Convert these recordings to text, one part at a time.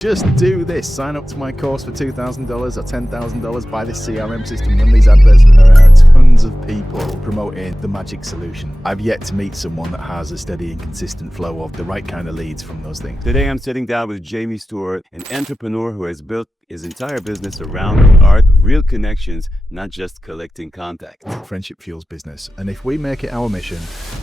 Just do this. Sign up to my course for $2,000 or $10,000. Buy this CRM system, run these adverts. There are tons of people promoting the magic solution. I've yet to meet someone that has a steady and consistent flow of the right kind of leads from those things. Today I'm sitting down with Jamie Stewart, an entrepreneur who has built his entire business around the art of real connections, not just collecting contacts. Friendship fuels business. And if we make it our mission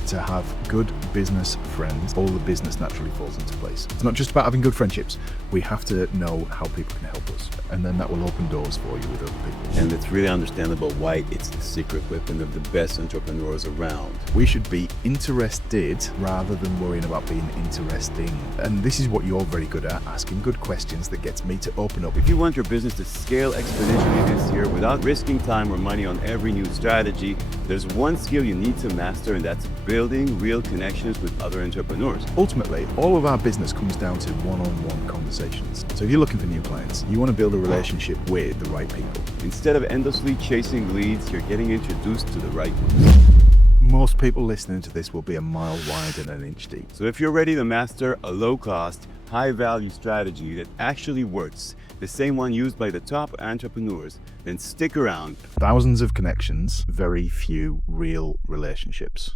to have good business friends, all the business naturally falls into place. It's not just about having good friendships. We have to know how people can help us. And then that will open doors for you with other people. And it's really understandable why it's the secret weapon of the best entrepreneurs around. We should be interested rather than worrying about being interesting. And this is what you're very good at, asking good questions that gets me to open up. If you want your business to scale exponentially this year without risking time or money on every new strategy, there's one skill you need to master, and that's building real connections with other entrepreneurs. Ultimately, all of our business comes down to one-on-one conversations. So if you're looking for new clients, you want to build a relationship with the right people. Instead of endlessly chasing leads, you're getting introduced to the right ones. Most people listening to this will be a mile wide and an inch deep. So if you're ready to master a low-cost, high-value strategy that actually works, the same one used by the top entrepreneurs, then stick around. Thousands of connections, very few real relationships.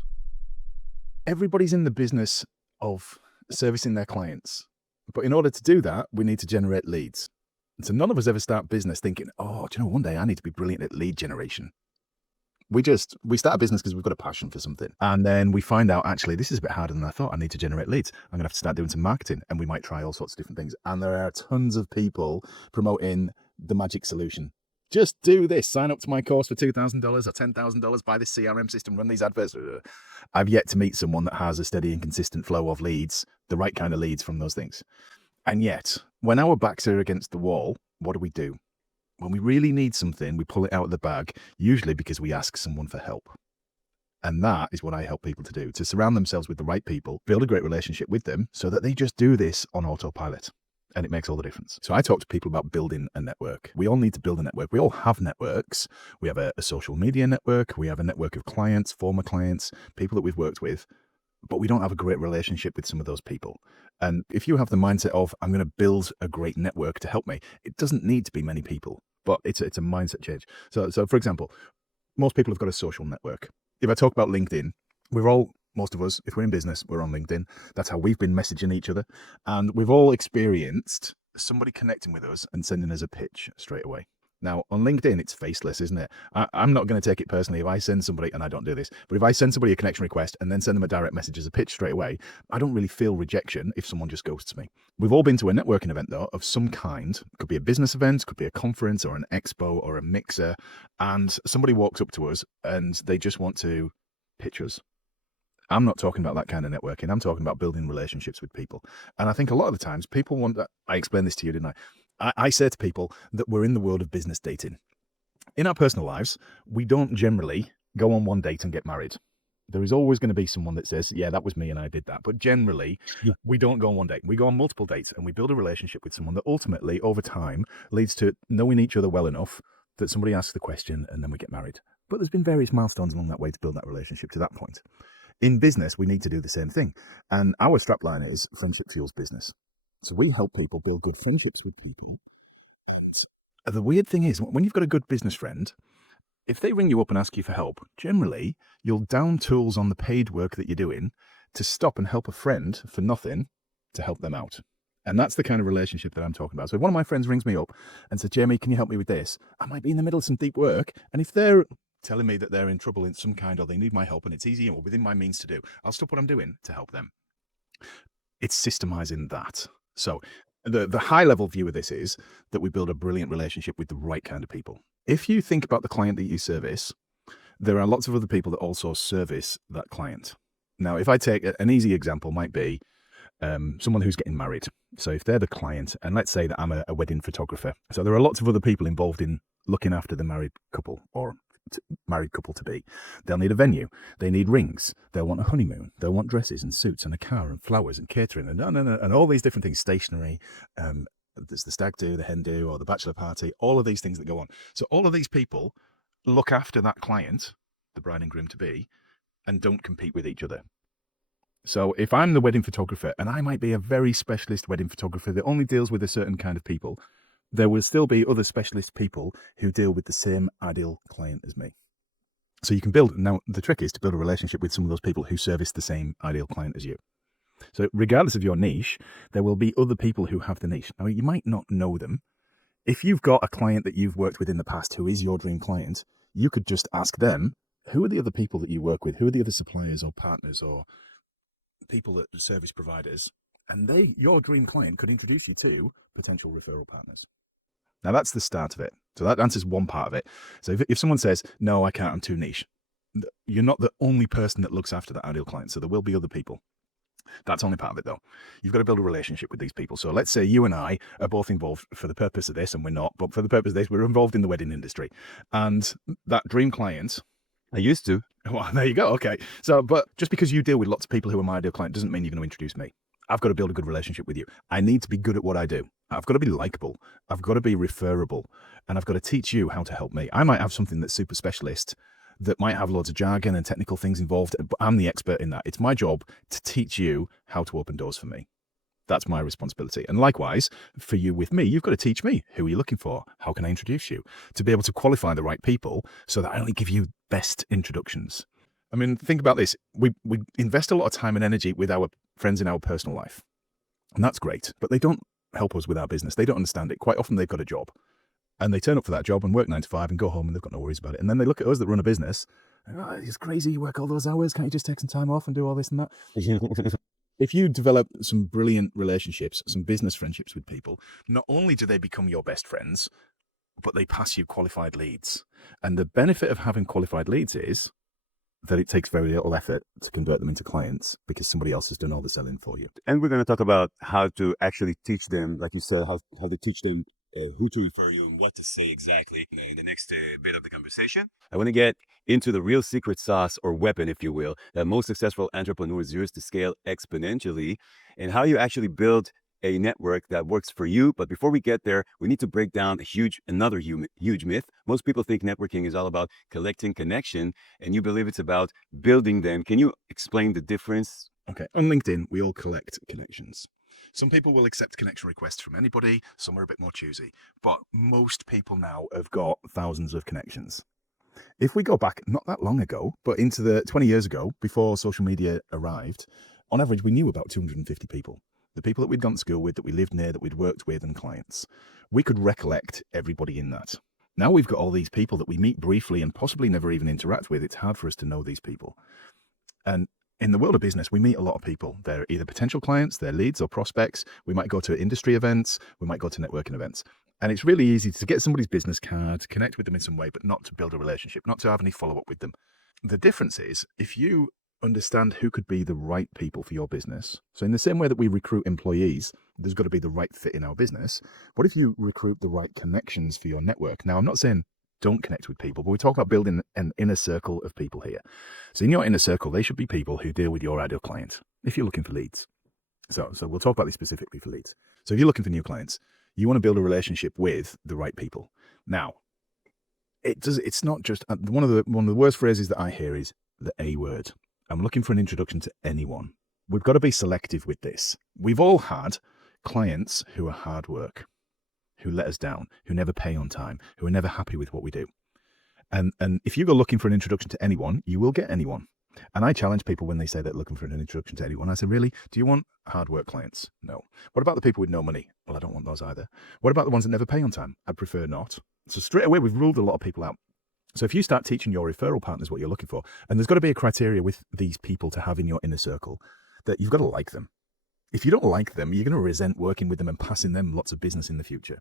Everybody's in the business of servicing their clients. But in order to do that, we need to generate leads. And so none of us ever start business thinking, oh, do you know, one day I need to be brilliant at lead generation. We start a business because we've got a passion for something. And then we find out, actually, this is a bit harder than I thought. I need to generate leads. I'm going to have to start doing some marketing, and we might try all sorts of different things. And there are tons of people promoting the magic solution. Just do this. Sign up to my course for $2,000 or $10,000. Buy this CRM system, run these adverts. I've yet to meet someone that has a steady and consistent flow of leads, the right kind of leads from those things. And yet, when our backs are against the wall, what do? When we really need something, we pull it out of the bag, usually because we ask someone for help. And that is what I help people to do, to surround themselves with the right people, build a great relationship with them so that they just do this on autopilot. And it makes all the difference. So I talk to people about building a network. We all need to build a network. We all have networks. We have a social media network. We have a network of clients, former clients, people that we've worked with. But we don't have a great relationship with some of those people. And if you have the mindset of, I'm going to build a great network to help me, it doesn't need to be many people. But it's a mindset change. So for example, most people have got a social network. If I talk about LinkedIn, most of us, if we're in business, we're on LinkedIn. That's how we've been messaging each other. And we've all experienced somebody connecting with us and sending us a pitch straight away. Now, on LinkedIn, it's faceless, isn't it? I'm not going to take it personally if I send somebody, and I don't do this, but if I send somebody a connection request and then send them a direct message as a pitch straight away, I don't really feel rejection if someone just ghosts me. We've all been to a networking event, though, of some kind. It could be a business event, could be a conference or an expo or a mixer, and somebody walks up to us and they just want to pitch us. I'm not talking about that kind of networking. I'm talking about building relationships with people. And I think a lot of the times people want that. I explained this to you, didn't I? I say to people that we're in the world of business dating. In our personal lives, we don't generally go on one date and get married. There is always going to be someone that says, yeah, that was me and I did that. But generally, we don't go on one date. We go on multiple dates and we build a relationship with someone that ultimately, over time, leads to knowing each other well enough that somebody asks the question and then we get married. But there's been various milestones along that way to build that relationship to that point. In business, we need to do the same thing. And our strapline is Friendship Fuels Business. So we help people build good friendships with people. The weird thing is, when you've got a good business friend, if they ring you up and ask you for help, generally, you'll down tools on the paid work that you're doing to stop and help a friend for nothing to help them out. And that's the kind of relationship that I'm talking about. So if one of my friends rings me up and says, Jamie, can you help me with this? I might be in the middle of some deep work. And if they're telling me that they're in trouble in some kind or they need my help and it's easy or within my means to do, I'll stop what I'm doing to help them. It's systemizing that. So the high level view of this is that we build a brilliant relationship with the right kind of people. If you think about the client that you service, there are lots of other people that also service that client. Now, if I take an easy example, might be someone who's getting married. So if they're the client, and let's say that I'm a wedding photographer. So there are lots of other people involved in looking after the married couple or married couple to be. They'll need a venue. They need rings. They'll want a honeymoon. They'll want dresses and suits and a car and flowers and catering and all these different things, stationery. There's the stag do, the hen do, or the bachelor party, all of these things that go on. So all of these people look after that client, the bride and groom to be, and don't compete with each other. So if I'm the wedding photographer, and I might be a very specialist wedding photographer that only deals with a certain kind of people, there will still be other specialist people who deal with the same ideal client as me. So you can build, now the trick is to build a relationship with some of those people who service the same ideal client as you. So regardless of your niche, there will be other people who have the niche. Now you might not know them. If you've got a client that you've worked with in the past who is your dream client, you could just ask them, who are the other people that you work with? Who are the other suppliers or partners or people that service providers? And your dream client could introduce you to potential referral partners. Now that's the start of it. So that answers one part of it. So if someone says, no, I can't, I'm too niche, you're not the only person that looks after that ideal client. So there will be other people. That's only part of it though. You've got to build a relationship with these people. So let's say you and I are both involved for the purpose of this, and we're not, but for the purpose of this, we're involved in the wedding industry. And that dream client, I used to. well, there you go. Okay. So, but just because you deal with lots of people who are my ideal client doesn't mean you're going to introduce me. I've got to build a good relationship with you. I need to be good at what I do. I've got to be likable. I've got to be referable. And I've got to teach you how to help me. I might have something that's super specialist that might have loads of jargon and technical things involved, but I'm the expert in that. It's my job to teach you how to open doors for me. That's my responsibility. And likewise, for you with me, you've got to teach me, who are you looking for? How can I introduce you? To be able to qualify the right people so that I only give you best introductions. I mean, think about this. We invest a lot of time and energy with our friends in our personal life. And that's great, but they don't help us with our business. They don't understand it. Quite often they've got a job and they turn up for that job and work 9 to 5 and go home and they've got no worries about it. And then they look at us that run a business and, oh, it's crazy. You work all those hours. Can't you just take some time off and do all this and that? If you develop some brilliant relationships, some business friendships with people, not only do they become your best friends, but they pass you qualified leads. And the benefit of having qualified leads is that it takes very little effort to convert them into clients because somebody else has done all the selling for you. And we're going to talk about how to actually teach them, like you said, how to teach them who to refer you and what to say exactly in the next bit of the conversation. I want to get into the real secret sauce or weapon, if you will, that most successful entrepreneurs use to scale exponentially and how you actually build a network that works for you. But before we get there, we need to break down another huge myth. Most people think networking is all about collecting connection, and you believe it's about building them. Can you explain the difference? Okay. On LinkedIn, we all collect connections. Some people will accept connection requests from anybody. Some are a bit more choosy. But most people now have got thousands of connections. If we go back, not that long ago, but into the 20 years ago, before social media arrived, on average, we knew about 250 people. The people that we'd gone to school with, that we lived near, that we'd worked with, and clients. We could recollect everybody in that. Now we've got all these people that we meet briefly and possibly never even interact with. It's hard for us to know these people. And in the world of business, we meet a lot of people. They're either potential clients, they're leads or prospects. We might go to industry events, we might go to networking events. And it's really easy to get somebody's business card, connect with them in some way, but not to build a relationship, not to have any follow-up with them. The difference is, if you understand who could be the right people for your business. So in the same way that we recruit employees, there's got to be the right fit in our business. What if you recruit the right connections for your network? Now, I'm not saying don't connect with people, but we talk about building an inner circle of people here. So in your inner circle, they should be people who deal with your ideal client if you're looking for leads. So we'll talk about this specifically for leads. So if you're looking for new clients, you want to build a relationship with the right people. Now, it's not just one of the worst phrases that I hear is the A word. I'm looking for an introduction to anyone. We've got to be selective with this. We've all had clients who are hard work, who let us down, who never pay on time, who are never happy with what we do. And if you go looking for an introduction to anyone, you will get anyone. And I challenge people when they say they're looking for an introduction to anyone. I say, really? Do you want hard work clients? No. What about the people with no money? Well, I don't want those either. What about the ones that never pay on time? I'd prefer not. So straight away, we've ruled a lot of people out. So if you start teaching your referral partners what you're looking for, and there's got to be a criteria with these people to have in your inner circle, that you've got to like them. If you don't like them, you're going to resent working with them and passing them lots of business in the future.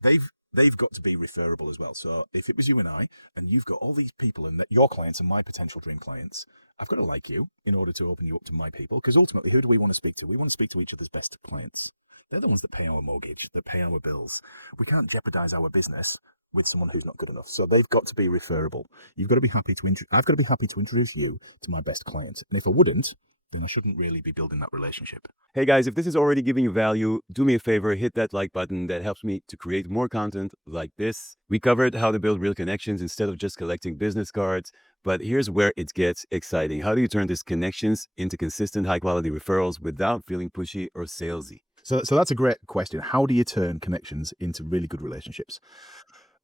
They've got to be referable as well. So if it was you and I, and you've got all these people and that your clients and my potential dream clients, I've got to like you in order to open you up to my people. Because ultimately, who do we want to speak to? We want to speak to each other's best clients. They're the ones that pay our mortgage, that pay our bills. We can't jeopardize our business with someone who's not good enough. So they've got to be referable. You've got to be happy to I've got to be happy to introduce you to my best client. And if I wouldn't, then I shouldn't really be building that relationship. Hey guys, if this is already giving you value, do me a favor, hit that like button. That helps me to create more content like this. We covered how to build real connections instead of just collecting business cards, but here's where it gets exciting. How do you turn these connections into consistent high quality referrals without feeling pushy or salesy? So that's a great question. How do you turn connections into really good relationships?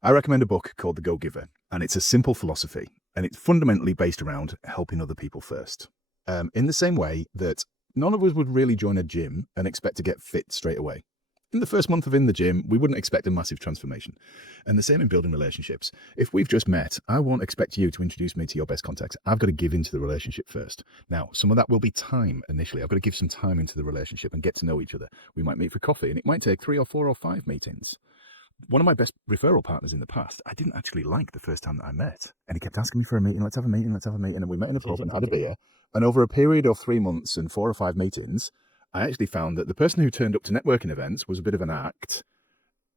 I recommend a book called The Go-Giver, and it's a simple philosophy, and it's fundamentally based around helping other people first. In the same way that none of us would really join a gym and expect to get fit straight away. In the first month of in the gym, we wouldn't expect a massive transformation. And the same in building relationships. If we've just met, I won't expect you to introduce me to your best contacts. I've got to give into the relationship first. Now, some of that will be time initially. I've got to give some time into the relationship and get to know each other. We might meet for coffee, and it might take 3 or 4 or 5 meetings. One of my best referral partners in the past, I didn't actually like the first time that I met. And he kept asking me for a meeting, let's have a meeting. And we met in a pub and had a beer. And over a period of 3 months and 4 or 5 meetings, I actually found that the person who turned up to networking events was a bit of an act.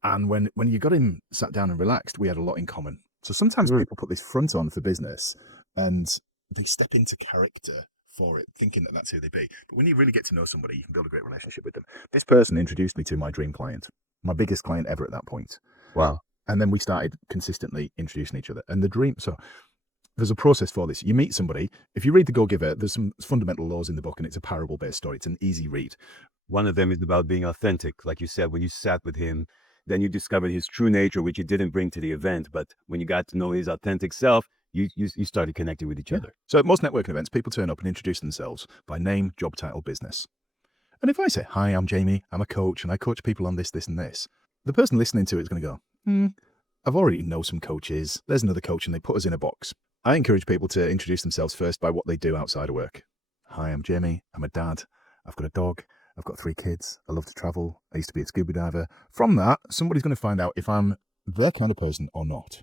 And when you got him sat down and relaxed, we had a lot in common. So sometimes people put this front on for business and they step into character for it, thinking that that's who they be. But when you really get to know somebody, you can build a great relationship with them. This person introduced me to my dream client, my biggest client ever at that point. Wow. And then we started consistently introducing each other. And so there's a process for this. You meet somebody. If you read The Go-Giver, there's some fundamental laws in the book, and it's a parable-based story. It's an easy read. One of them is about being authentic. Like you said, when you sat with him, then you discovered his true nature, which you didn't bring to the event. But when you got to know his authentic self, you started connecting with each other. So at most networking events, people turn up and introduce themselves by name, job title, business. And if I say, hi, I'm Jamie, I'm a coach, and I coach people on this, this, and this, the person listening to it is going to go, I've already know some coaches. There's another coach, and they put us in a box. I encourage people to introduce themselves first by what they do outside of work. Hi, I'm Jamie. I'm a dad. I've got a dog. I've got 3 kids. I love to travel. I used to be a scuba diver. From that, somebody's going to find out if I'm their kind of person or not.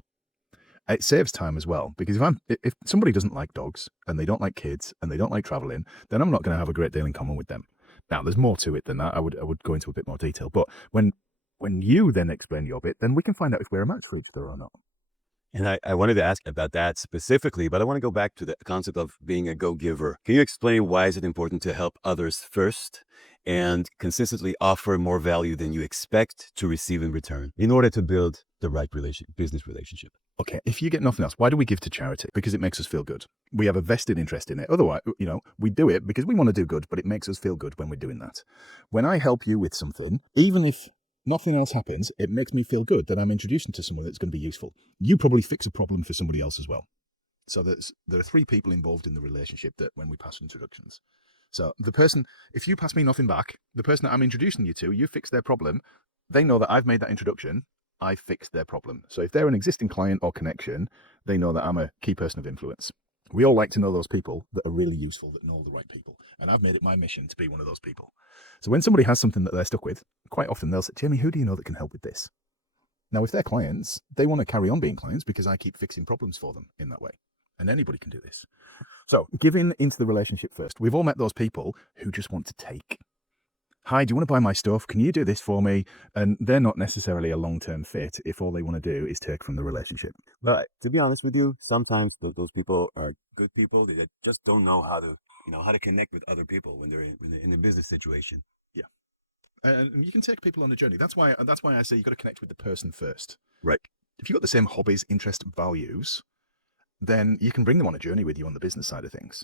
It saves time as well, because if somebody doesn't like dogs and they don't like kids and they don't like traveling, then I'm not going to have a great deal in common with them. Now, there's more to it than that. I would go into a bit more detail, but when you then explain your bit, then we can find out if we're a match for each other or not. And I wanted to ask about that specifically, but I want to go back to the concept of being a go-giver. Can you explain why is it important to help others first and consistently offer more value than you expect to receive in return in order to build the right business relationship? Okay, if you get nothing else, why do we give to charity? Because it makes us feel good. We have a vested interest in it. Otherwise, we do it because we want to do good, but it makes us feel good when we're doing that. When I help you with something, even if nothing else happens, it makes me feel good that I'm introducing to someone that's going to be useful. You probably fix a problem for somebody else as well. So there are 3 people involved in the relationship that when we pass introductions. So the person, if you pass me nothing back, the person that I'm introducing you to, you fix their problem. They know that I've made that introduction. I fixed their problem. So if they're an existing client or connection, they know that I'm a key person of influence. We all like to know those people that are really useful, that know the right people. And I've made it my mission to be one of those people. So when somebody has something that they're stuck with, quite often they'll say, Jamie, who do you know that can help with this? Now, if they're clients, they want to carry on being clients because I keep fixing problems for them in that way. And anybody can do this. So giving into the relationship first. We've all met those people who just want to take. Hi, do you want to buy my stuff? Can you do this for me? And they're not necessarily a long-term fit if all they want to do is take from the relationship. But to be honest with you, sometimes those people are good people. They just don't know how to connect with other people when they're in a business situation. Yeah. And you can take people on a journey. That's why I say you've got to connect with the person first. Right. If you've got the same hobbies, interests, values, then you can bring them on a journey with you on the business side of things.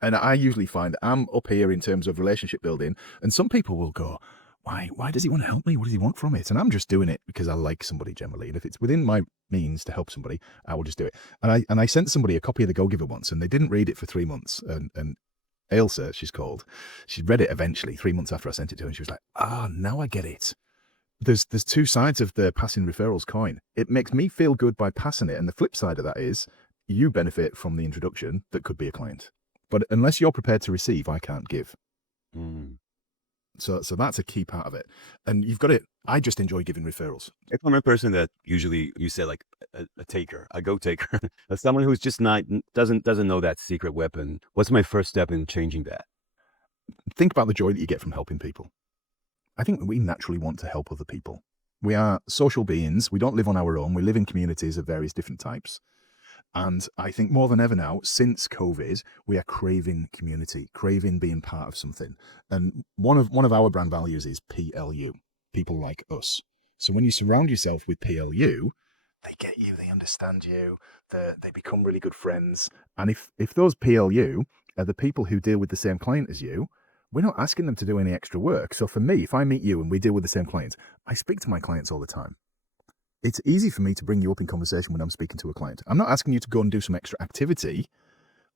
And I usually find I'm up here in terms of relationship building, and some people will go, why does he want to help me? What does he want from it? And I'm just doing it because I like somebody generally. And if it's within my means to help somebody, I will just do it. And I sent somebody a copy of The Go-Giver once, and they didn't read it for 3 months. And Ailsa, she's called, she read it eventually 3 months after I sent it to her, and she was like, now I get it. There's 2 sides of the passing referrals coin. It makes me feel good by passing it. And the flip side of that is you benefit from the introduction that could be a client. But unless you're prepared to receive, I can't give. So that's a key part of it. And you've got it. I just enjoy giving referrals. If I'm a person that usually you say like a taker, a go taker, as someone who's just doesn't know that secret weapon, what's my first step in changing that? Think about the joy that you get from helping people. I think we naturally want to help other people. We are social beings. We don't live on our own. We live in communities of various different types. And I think more than ever now, since COVID, we are craving community, craving being part of something. And one of our brand values is PLU, people like us. So when you surround yourself with PLU, they get you, they understand you, they become really good friends. And if those PLU are the people who deal with the same client as you, we're not asking them to do any extra work. So for me, if I meet you and we deal with the same clients, I speak to my clients all the time. It's easy for me to bring you up in conversation when I'm speaking to a client. I'm not asking you to go and do some extra activity,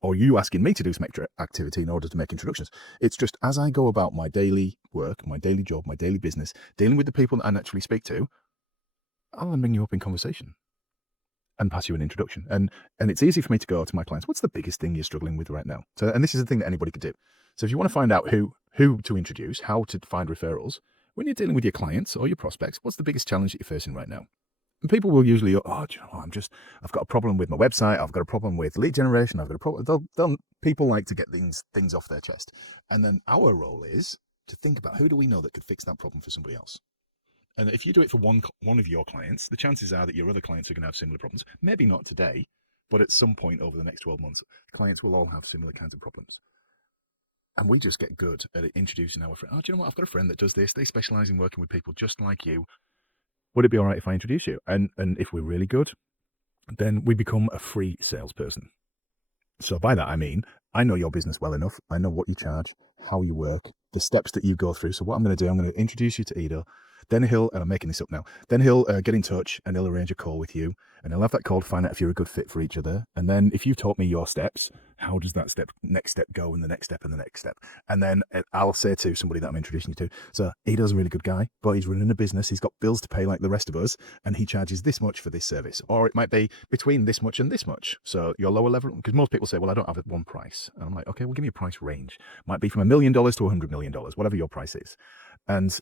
or you asking me to do some extra activity in order to make introductions. It's just as I go about my daily work, my daily job, my daily business, dealing with the people that I naturally speak to, I'll then bring you up in conversation and pass you an introduction. And it's easy for me to go to my clients, what's the biggest thing you're struggling with right now? So, and this is the thing that anybody could do. So if you want to find out who to introduce, how to find referrals, when you're dealing with your clients or your prospects, what's the biggest challenge that you're facing right now? And people will usually go, oh, do you know what? I've got a problem with my website. I've got a problem with lead generation. I've got a problem. People like to get things off their chest. And then our role is to think about who do we know that could fix that problem for somebody else. And if you do it for one of your clients, the chances are that your other clients are going to have similar problems. Maybe not today, but at some point over the next 12 months, clients will all have similar kinds of problems. And we just get good at introducing our friend. Oh, do you know what? I've got a friend that does this. They specialize in working with people just like you. Would it be all right if I introduce you? And if we're really good, then we become a free salesperson. So by that, I mean, I know your business well enough. I know what you charge, how you work, the steps that you go through. So what I'm going to do, I'm going to introduce you to Ido. Then and I'm making this up now, then he'll get in touch and he'll arrange a call with you, and he'll have that call to find out if you're a good fit for each other. And then if you've taught me your steps, how does that next step go, and the next step and the next step? And then I'll say to somebody that I'm introducing you to, so Ido's a really good guy, but he's running a business. He's got bills to pay like the rest of us, and he charges this much for this service. Or it might be between this much and this much. So your lower level, because most people say, well, I don't have one price. And I'm like, okay, well, give me a price range. Might be from $1 million to $100 million, whatever your price is. And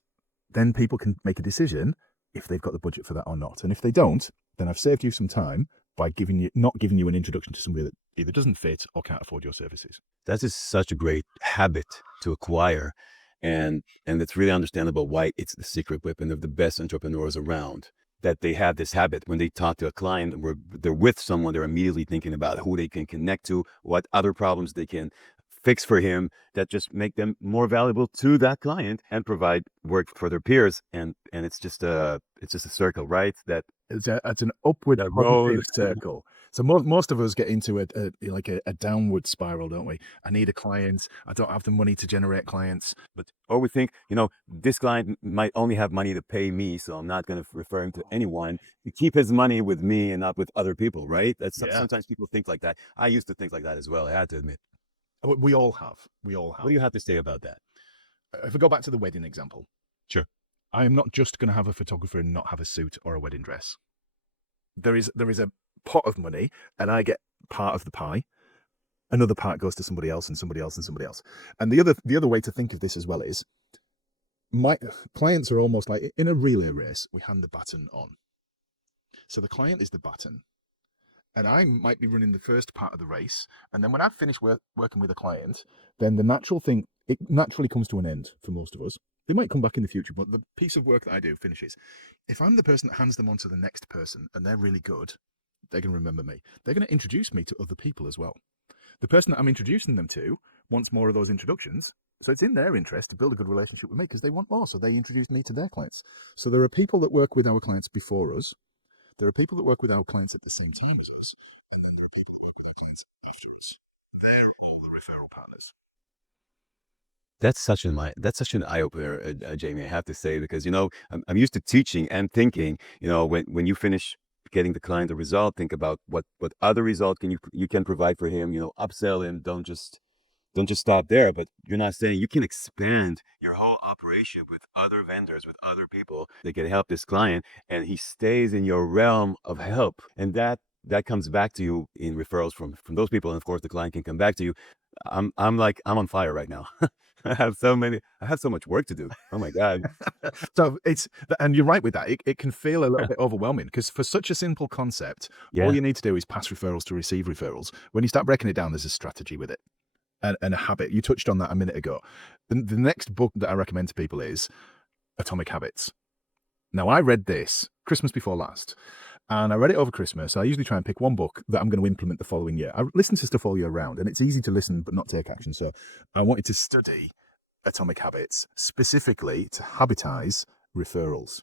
then people can make a decision if they've got the budget for that or not. And if they don't, then I've saved you some time by not giving you an introduction to somebody that either doesn't fit or can't afford your services. That is such a great habit to acquire. And it's really understandable why it's the secret weapon of the best entrepreneurs around, that they have this habit. When they talk to a client, where they're with someone, they're immediately thinking about who they can connect to, what other problems they can fix for him that just make them more valuable to that client and provide work for their peers. And it's just a circle, right? That it's an upward positive circle. So most of us get into a downward spiral, don't we? I need a client. I don't have the money to generate clients. Or we think, this client might only have money to pay me, so I'm not going to refer him to anyone. To keep his money with me and not with other people, right? Sometimes people think like that. I used to think like that as well, I had to admit. We all have. What do you have to say about that? If I go back to the wedding example. Sure. I am not just going to have a photographer and not have a suit or a wedding dress. There is a pot of money, and I get part of the pie. Another part goes to somebody else and somebody else and somebody else. And the other way to think of this as well is, my clients are almost like in a relay race. We hand the baton on. So the client is the baton. And I might be running the first part of the race. And then when I've finished working with a client, then the natural thing, it naturally comes to an end for most of us. They might come back in the future, but the piece of work that I do finishes. If I'm the person that hands them on to the next person and they're really good, they're going to remember me. They're going to introduce me to other people as well. The person that I'm introducing them to wants more of those introductions. So it's in their interest to build a good relationship with me because they want more. So they introduce me to their clients. So there are people that work with our clients before us. There are people that work with our clients at the same time as us, and then there are people that work with our clients after us. They're all the referral partners. That's such an eye opener, Jamie. I have to say, because I'm used to teaching and thinking. When you finish getting the client the result, think about what other result you can provide for him. Upsell him. Don't just stop there. But you're not saying you can expand your whole operation with other vendors, with other people that can help this client, and he stays in your realm of help. And that comes back to you in referrals from those people. And of course, the client can come back to you. I'm on fire right now. I have so much work to do. Oh my God. So and you're right with that. It can feel a little bit overwhelming because for such a simple concept, all you need to do is pass referrals to receive referrals. When you start breaking it down, there's a strategy with it. And a habit. You touched on that a minute ago. The next book that I recommend to people is Atomic Habits. Now, I read this Christmas before last, And I read it over Christmas. I usually try and pick one book that I'm going to implement the following year. I listen to stuff all year round, and it's easy to listen but not take action. So I wanted to study Atomic Habits, specifically to habitize referrals.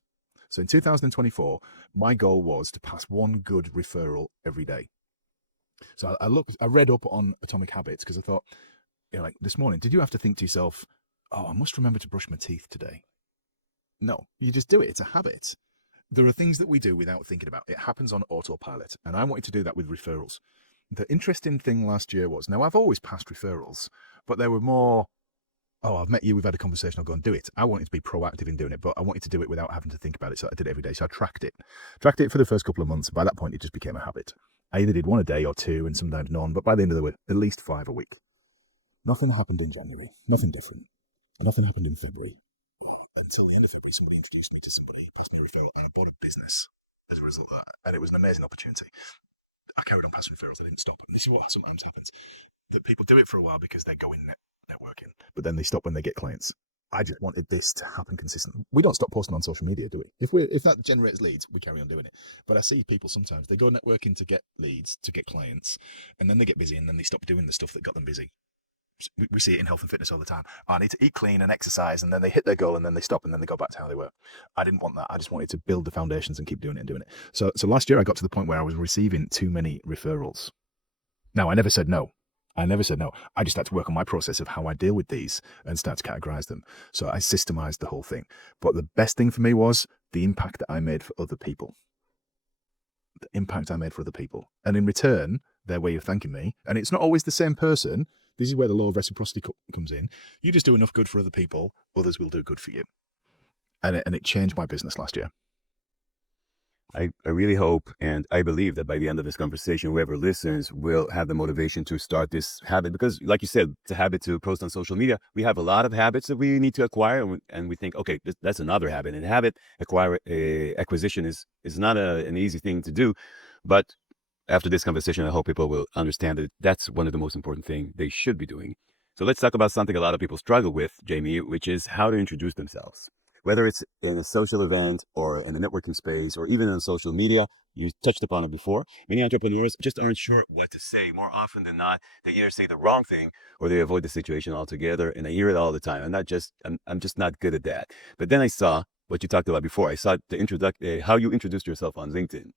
So in 2024, my goal was to pass one good referral every day. So I read up on Atomic Habits because I thought, like this morning, did you have to think to yourself, oh, I must remember to brush my teeth today? No, you just do it. It's a habit. There are things that we do without thinking about. It happens on autopilot. And I wanted to do that with referrals. The interesting thing last year was, now I've always passed referrals, but there were more, oh, I've met you, we've had a conversation, I'll go and do it. I wanted to be proactive in doing it, but I wanted to do it without having to think about it. So I did it every day. So I tracked it for the first couple of months. By that point, it just became a habit. I either did one a day or two and sometimes none, but by the end of the week, at least 5 a week. Nothing happened in January, nothing different. Nothing happened in February. Until the end of February, somebody introduced me to somebody, passed me a referral, and I bought a business as a result of that. And it was an amazing opportunity. I carried on passing referrals. I didn't stop. And this is what sometimes happens. That people do it for a while because they're going networking, but then they stop when they get clients. I just wanted this to happen consistently. We don't stop posting on social media, do we? If that generates leads, we carry on doing it. But I see people sometimes, they go networking to get leads, to get clients, and then they get busy and then they stop doing the stuff that got them busy. We see it in health and fitness all the time. I need to eat clean and exercise, and then they hit their goal and then they stop and then they go back to how they were. I didn't want that. I just wanted to build the foundations and keep doing it and doing it. So last year I got to the point where I was receiving too many referrals. Now, I never said no. I just had to work on my process of how I deal with these and start to categorize them. So I systemized the whole thing. But the best thing for me was the impact that I made for other people. And in return, their way of thanking me. And it's not always the same person. This is where the law of reciprocity comes in. You just do enough good for other people, others will do good for you. And it changed my business last year. I really hope and I believe that by the end of this conversation, whoever listens will have the motivation to start this habit. Because like you said, it's a habit to post on social media. We have a lot of habits that we need to acquire, and we think, okay, that's another habit. And acquisition is not an easy thing to do. But after this conversation, I hope people will understand that that's one of the most important things they should be doing. So let's talk about something a lot of people struggle with, Jamie, which is how to introduce themselves. Whether it's in a social event or in a networking space or even on social media, you touched upon it before. Many entrepreneurs just aren't sure what to say. More often than not, they either say the wrong thing or they avoid the situation altogether. And I hear it all the time. I'm just not good at that. But then I saw what you talked about before. I saw how you introduced yourself on LinkedIn.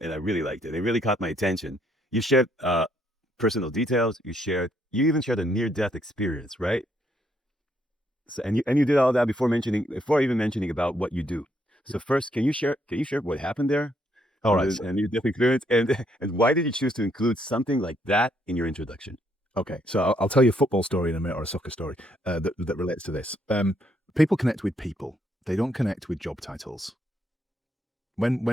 And I really liked it. It really caught my attention. You shared personal details. You even shared a near-death experience, right? So, and you did all that before even mentioning about what you do. So first, can you share what happened there? All right. And your death experience, and why did you choose to include something like that in your introduction? Okay, so I'll tell you a football story in a minute, or a soccer story that relates to this. People connect with people; they don't connect with job titles. When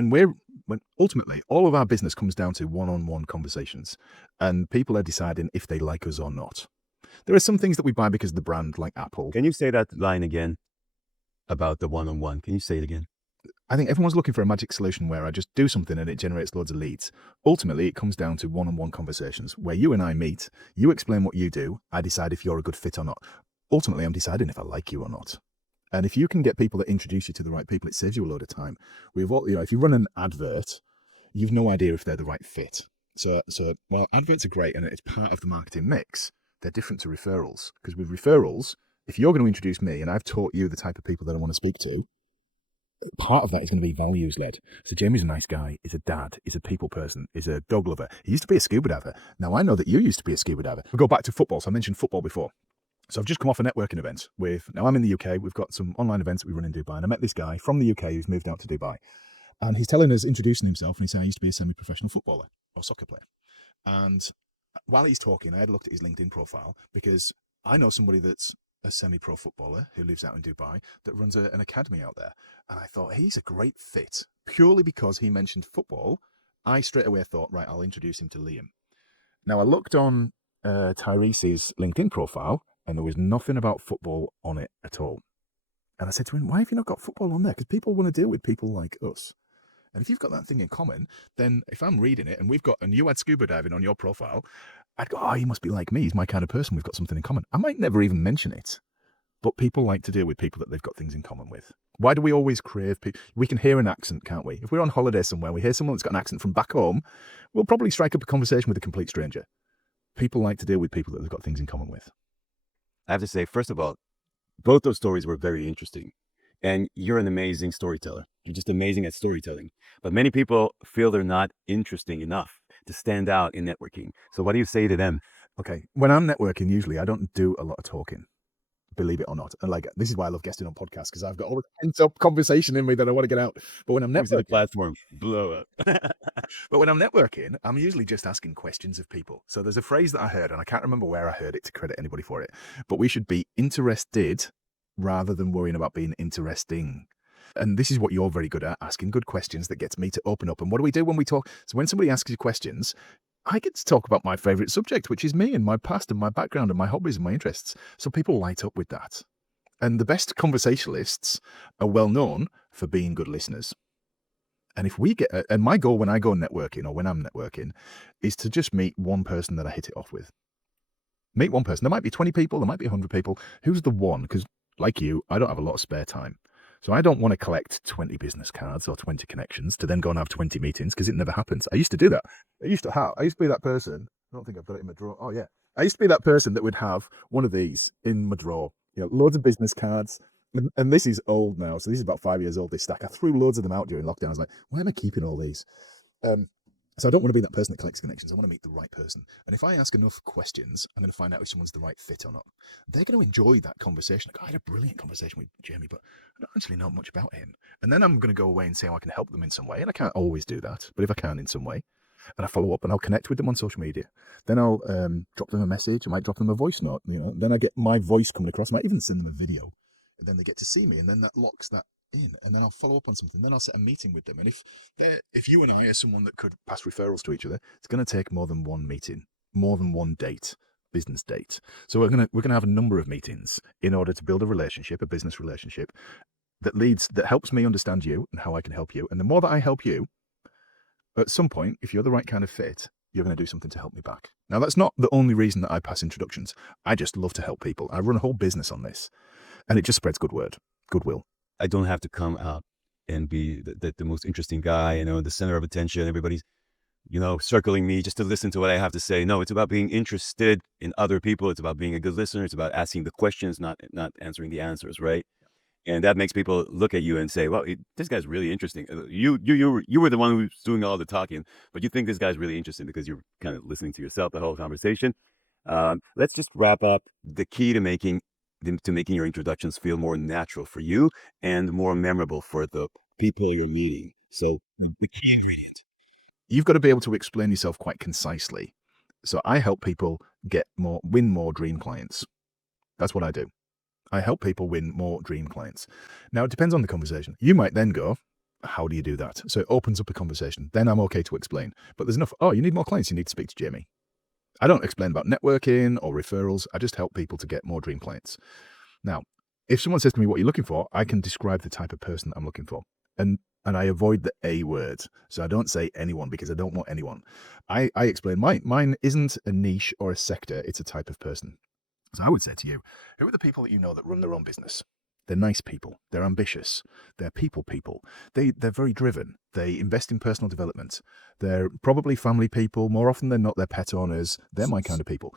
ultimately all of our business comes down to one-on-one conversations, and people are deciding if they like us or not. There are some things that we buy because of the brand, like Apple. Can you say that line again about the one-on-one? Can you say it again? I think everyone's looking for a magic solution where I just do something and it generates loads of leads. Ultimately, it comes down to one-on-one conversations where you and I meet, you explain what you do, I decide if you're a good fit or not. Ultimately, I'm deciding if I like you or not. And if you can get people that introduce you to the right people, it saves you a load of time. If you run an advert, you've no idea if they're the right fit. So while adverts are great and it's part of the marketing mix, they're different to referrals. Because with referrals, if you're going to introduce me and I've taught you the type of people that I want to speak to, part of that is going to be values led. So Jamie's a nice guy, he's a dad, he's a people person, he's a dog lover. He used to be a scuba diver. Now I know that you used to be a scuba diver. We'll go back to football. So I mentioned football before. So I've just come off a networking event now I'm in the UK, we've got some online events that we run in Dubai, and I met this guy from the UK who's moved out to Dubai. And he's introducing himself, and he's saying, I used to be a semi-professional footballer or soccer player. And while he's talking, I had looked at his LinkedIn profile because I know somebody that's a semi-pro footballer who lives out in Dubai that runs an academy out there. And I thought, he's a great fit. Purely because he mentioned football, I straight away thought, right, I'll introduce him to Liam. Now, I looked on Tyrese's LinkedIn profile, and there was nothing about football on it at all. And I said to him, why have you not got football on there? Because people want to deal with people like us. And if you've got that thing in common, then if I'm reading it and you had scuba diving on your profile, I'd go, oh, he must be like me. He's my kind of person. We've got something in common. I might never even mention it. but people like to deal with people that they've got things in common with. Why do we always crave people? We can hear an accent, can't we? If we're on holiday somewhere, we hear someone that's got an accent from back home, we'll probably strike up a conversation with a complete stranger. People like to deal with people that they've got things in common with. I have to say, first of all, both those stories were very interesting. And you're an amazing storyteller. You're just amazing at storytelling. But many people feel they're not interesting enough to stand out in networking. So what do you say to them? Okay, when I'm networking, usually I don't do a lot of talking, believe it or not. And like, this is why I love guesting on podcasts, because I've got all the pent up conversation in me that I want to get out. But when I'm Use the networking, platform, blow up. But when I'm networking, I'm usually just asking questions of people. So there's a phrase that I heard, and I can't remember where I heard it to credit anybody for it, but we should be interested rather than worrying about being interesting. And this is what you're very good at, asking good questions that gets me to open up. And what do we do when we talk? So when somebody asks you questions, I get to talk about my favorite subject, which is me and my past and my background and my hobbies and my interests. So people light up with that. And the best conversationalists are well known for being good listeners. And if we get, and my goal when I go networking or when I'm networking is to just meet one person that I hit it off with. Meet one person. There might be 20 people, there might be 100 people. Who's the one? Because like you, I don't have a lot of spare time. So I don't want to collect 20 business cards or 20 connections to then go and have 20 meetings, because it never happens. I used to do that. I used to be that person. I don't think I've got it in my drawer. Oh yeah. I used to be that person that would have one of these in my drawer, loads of business cards. And this is old now. So this is about 5 years old, this stack. I threw loads of them out during lockdown. I was like, why am I keeping all these? So I don't want to be that person that collects connections. I want to meet the right person. And if I ask enough questions, I'm going to find out if someone's the right fit or not. They're going to enjoy that conversation. Like, I had a brilliant conversation with Jamie, but I don't actually know much about him. And then I'm going to go away and say how I can help them in some way. And I can't always do that, but if I can in some way, and I follow up and I'll connect with them on social media, then I'll drop them a message. I might drop them a voice note. Then I get my voice coming across. I might even send them a video. And then they get to see me, and then that locks that in, and then I'll follow up on something. Then I'll set a meeting with them. And if you and I are someone that could pass referrals to each other, it's going to take more than one meeting, more than one date, business date. So we're gonna have a number of meetings in order to build a relationship, a business relationship that helps me understand you and how I can help you. And the more that I help you, at some point, if you're the right kind of fit, you're going to do something to help me back. Now, that's not the only reason that I pass introductions. I just love to help people. I run a whole business on this. And it just spreads goodwill. I don't have to come out and be the most interesting guy, the center of attention. Everybody's, circling me just to listen to what I have to say. No, it's about being interested in other people. It's about being a good listener. It's about asking the questions, not answering the answers, right? And that makes people look at you and say, well, this guy's really interesting. You were the one who was doing all the talking, but you think this guy's really interesting because you're kind of listening to yourself the whole conversation. Let's just wrap up the key to making your introductions feel more natural for you and more memorable for the people you're meeting. So the key ingredient. You've got to be able to explain yourself quite concisely. So I help people win more dream clients. That's what I do. I help people win more dream clients. Now, it depends on the conversation. You might then go, how do you do that? So it opens up a conversation. Then I'm okay to explain. But there's enough, you need more clients, you need to speak to Jamie. I don't explain about networking or referrals. I just help people to get more dream clients. Now, if someone says to me, what you're looking for, I can describe the type of person that I'm looking for. And I avoid the A word. So I don't say anyone, because I don't want anyone. I explain mine isn't a niche or a sector. It's a type of person. So I would say to you, who are the people that you know that run their own business? They're nice people. They're ambitious. They're people. They're very driven. They invest in personal development. They're probably family people. More often than not, they're pet owners. They're my kind of people.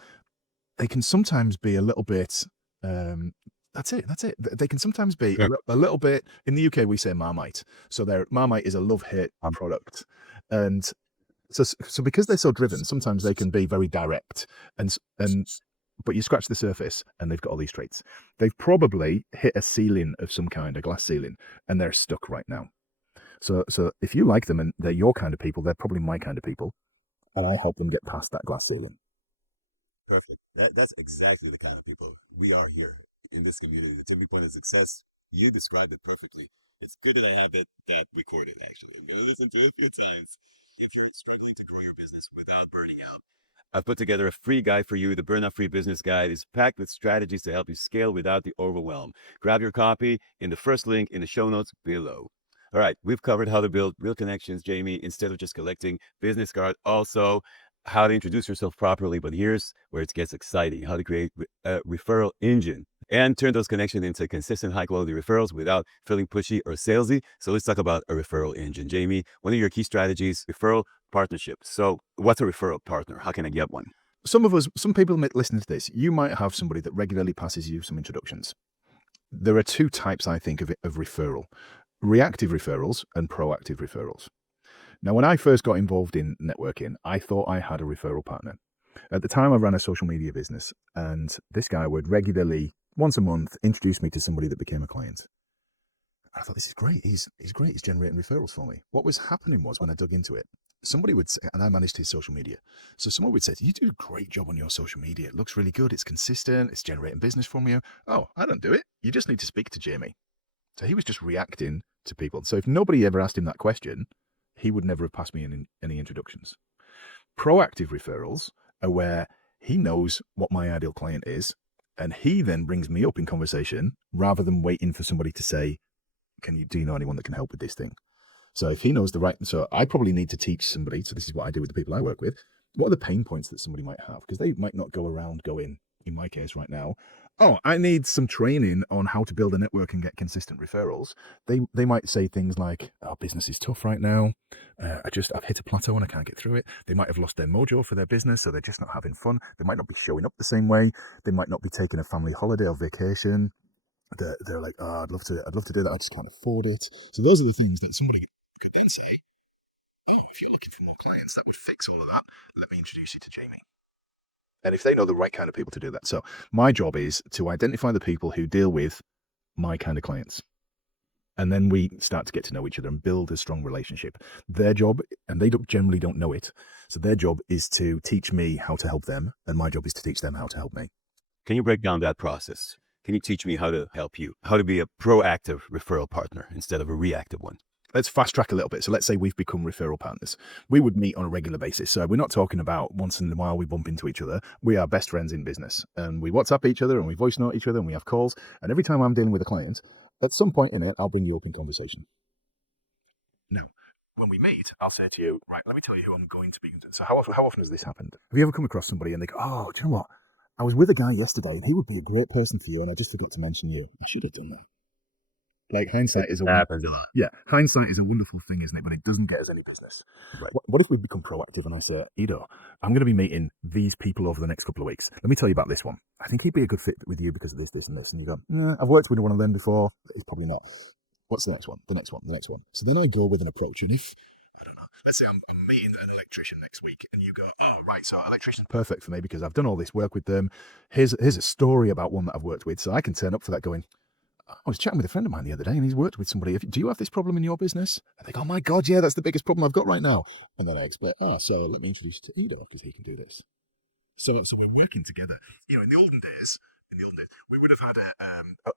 They can sometimes be a little bit, that's it. They can sometimes be a little bit, in the UK, we say Marmite. So Marmite is a love-hate product. And so because they're so driven, sometimes they can be very direct but you scratch the surface and they've got all these traits. They've probably hit a ceiling of some kind, a glass ceiling, and they're stuck right now. So if you like them and they're your kind of people, they're probably my kind of people. And I help them get past that glass ceiling. Perfect. That's exactly the kind of people we are here in this community. The tipping point of success, you described it perfectly. It's good that I have that recorded, actually. I'm going to listen to it a few times. If you're struggling to grow your business without burning out, I've put together a free guide for you. The Burnout-Free Business Guide is packed with strategies to help you scale without the overwhelm. Grab your copy in the first link in the show notes below. All right, we've covered how to build real connections, Jamie, instead of just collecting business cards. Also, how to introduce yourself properly. But here's where it gets exciting: how to create a referral engine. and turn those connections into consistent high-quality referrals without feeling pushy or salesy. So let's talk about a referral engine. Jamie, one of your key strategies, referral partnership. So what's a referral partner? How can I get one? Some people listening to this, you might have somebody that regularly passes you some introductions. There are two types, I think, of referral: reactive referrals and proactive referrals. Now, when I first got involved in networking, I thought I had a referral partner. At the time, I ran a social media business, and this guy would regularly, once a month, introduce me to somebody that became a client. I thought, this is great. He's great. He's generating referrals for me. What was happening was, when I dug into it, somebody would say, and I managed his social media. So someone would say, you do a great job on your social media. It looks really good. It's consistent. It's generating business from you. Oh, I don't do it. You just need to speak to Jamie. So he was just reacting to people. So if nobody ever asked him that question, he would never have passed me any introductions. Proactive referrals are where he knows what my ideal client is, and he then brings me up in conversation rather than waiting for somebody to say, do you know anyone that can help with this thing? So if he knows so I probably need to teach somebody, so this is what I do with the people I work with, what are the pain points that somebody might have? Because they might not go around going, in my case right now, oh, I need some training on how to build a network and get consistent referrals. They might say things like, oh, business is tough right now. I've hit a plateau and I can't get through it. They might have lost their mojo for their business, so they're just not having fun. They might not be showing up the same way. They might not be taking a family holiday or vacation. They're like, oh, I'd love to do that. I just can't afford it. So those are the things that somebody could then say, oh, if you're looking for more clients, that would fix all of that. Let me introduce you to Jamie. And if they know the right kind of people to do that. So my job is to identify the people who deal with my kind of clients. And then we start to get to know each other and build a strong relationship. Their job, and they generally don't know it, so their job is to teach me how to help them, and my job is to teach them how to help me. Can you break down that process? Can you teach me how to help you? How to be a proactive referral partner instead of a reactive one? Let's fast track a little bit. So let's say we've become referral partners. We would meet on a regular basis. So we're not talking about once in a while we bump into each other. We are best friends in business, and we WhatsApp each other and we voice note each other and we have calls. And every time I'm dealing with a client, at some point in it, I'll bring you up in conversation. Now, when we meet, I'll say to you, right, let me tell you who I'm going to speak to. So how often has this happened? Have you ever come across somebody and they go, oh, do you know what? I was with a guy yesterday and he would be a great person for you, and I just forgot to mention you. I should have done that. Like, hindsight is a wonderful thing, isn't it, when it doesn't get us any business. Right. What if we become proactive and I say, Ido, I'm going to be meeting these people over the next couple of weeks. Let me tell you about this one. I think he'd be a good fit with you because of this, this, and this. And you go, I've worked with one of them before. He's probably not. What's the next one? The next one. So then I go with an approach. And if, I don't know, let's say I'm meeting an electrician next week and you go, oh, right, so electrician's perfect for me because I've done all this work with them. Here's a story about one that I've worked with. So I can turn up for that going, I was chatting with a friend of mine the other day and he's worked with somebody. Do you have this problem in your business? And they go, oh my God, yeah, that's the biggest problem I've got right now. And then I explain, so let me introduce you to Ido because he can do this. So we're working together. In the olden days, we would have had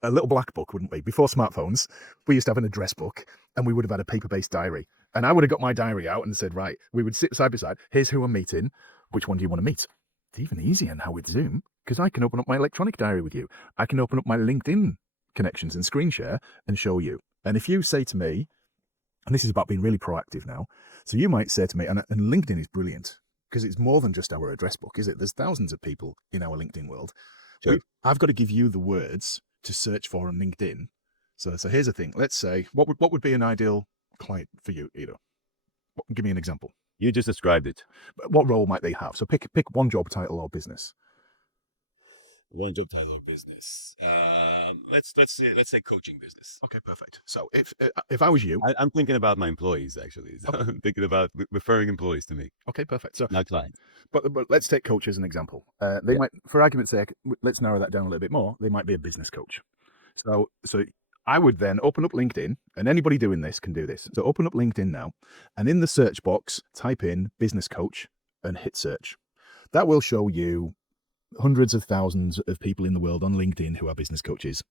a little black book, wouldn't we? Before smartphones, we used to have an address book and we would have had a paper-based diary. And I would have got my diary out and said, right, we would sit side by side. Here's who I'm meeting. Which one do you want to meet? It's even easier now with Zoom because I can open up my electronic diary with you. I can open up my LinkedIn connections and screen share and show you. And if you say to me, and this is about being really proactive now, so you might say to me, and LinkedIn is brilliant because it's more than just our address book, is it? There's thousands of people in our LinkedIn world. Sure. I've got to give you the words to search for on LinkedIn. So here's the thing. Let's say, what would be an ideal client for you, Ido? Give me an example. You just described it. What role might they have? So pick one job title or business. One job title or business. Let's say coaching business. Okay, perfect. So if I was you, I'm thinking about my employees actually. So I'm thinking about referring employees to me. Okay, perfect. So not clients. But let's take coach as an example. They might, for argument's sake, let's narrow that down a little bit more. They might be a business coach. So I would then open up LinkedIn, and anybody doing this can do this. So open up LinkedIn now, and in the search box, type in business coach and hit search. That will show you hundreds of thousands of people in the world on LinkedIn who are business coaches.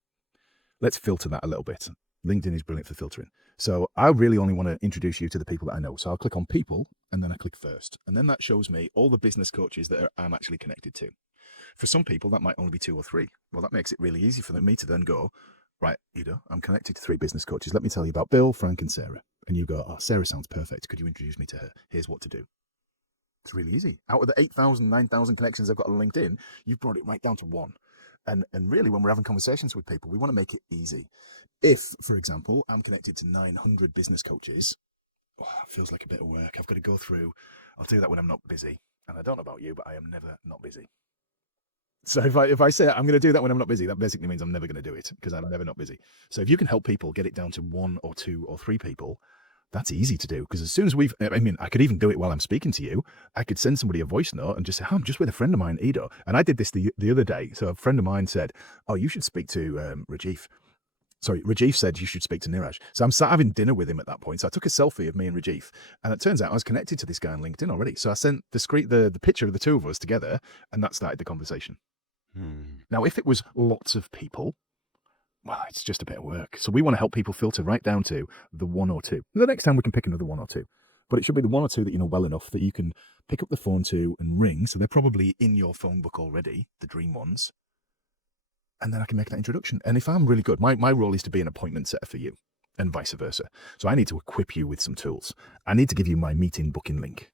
Let's filter that a little bit. LinkedIn is brilliant for filtering. So I really only want to introduce you to the people that I know. So I'll click on people and then I click first. And then that shows me all the business coaches that I'm actually connected to. For some people, that might only be 2 or 3. Well, that makes it really easy for me to then go, right, Ido, I'm connected to 3 business coaches. Let me tell you about Bill, Frank, and Sarah. And you go, oh, Sarah sounds perfect. Could you introduce me to her? Here's what to do. It's really easy. Out of the 8,000, 9,000 connections I've got on LinkedIn, you've brought it right down to 1. And really, when we're having conversations with people, we want to make it easy. If, for example, I'm connected to 900 business coaches, it feels like a bit of work. I've got to go through. I'll do that when I'm not busy. And I don't know about you, but I am never not busy. So if I say I'm going to do that when I'm not busy, that basically means I'm never going to do it because I'm never not busy. So if you can help people get it down to 1 or 2 or 3 people, that's easy to do. Because as soon as I could even do it while I'm speaking to you. I could send somebody a voice note and just say, I'm just with a friend of mine, Ido. And I did this the other day. So a friend of mine said, oh, you should speak to Rajiv. Sorry, Rajiv said you should speak to Niraj. So I'm sat having dinner with him at that point. So I took a selfie of me and Rajiv, and it turns out I was connected to this guy on LinkedIn already. So I sent the picture of the two of us together, and that started the conversation. Now, if it was lots of people, well, it's just a bit of work. So we want to help people filter right down to the 1 or 2. The next time we can pick another 1 or 2, but it should be the 1 or 2 that you know well enough that you can pick up the phone to and ring. So they're probably in your phone book already, the dream ones. And then I can make that introduction. And if I'm really good, my role is to be an appointment setter for you and vice versa. So I need to equip you with some tools. I need to give you my meeting booking link.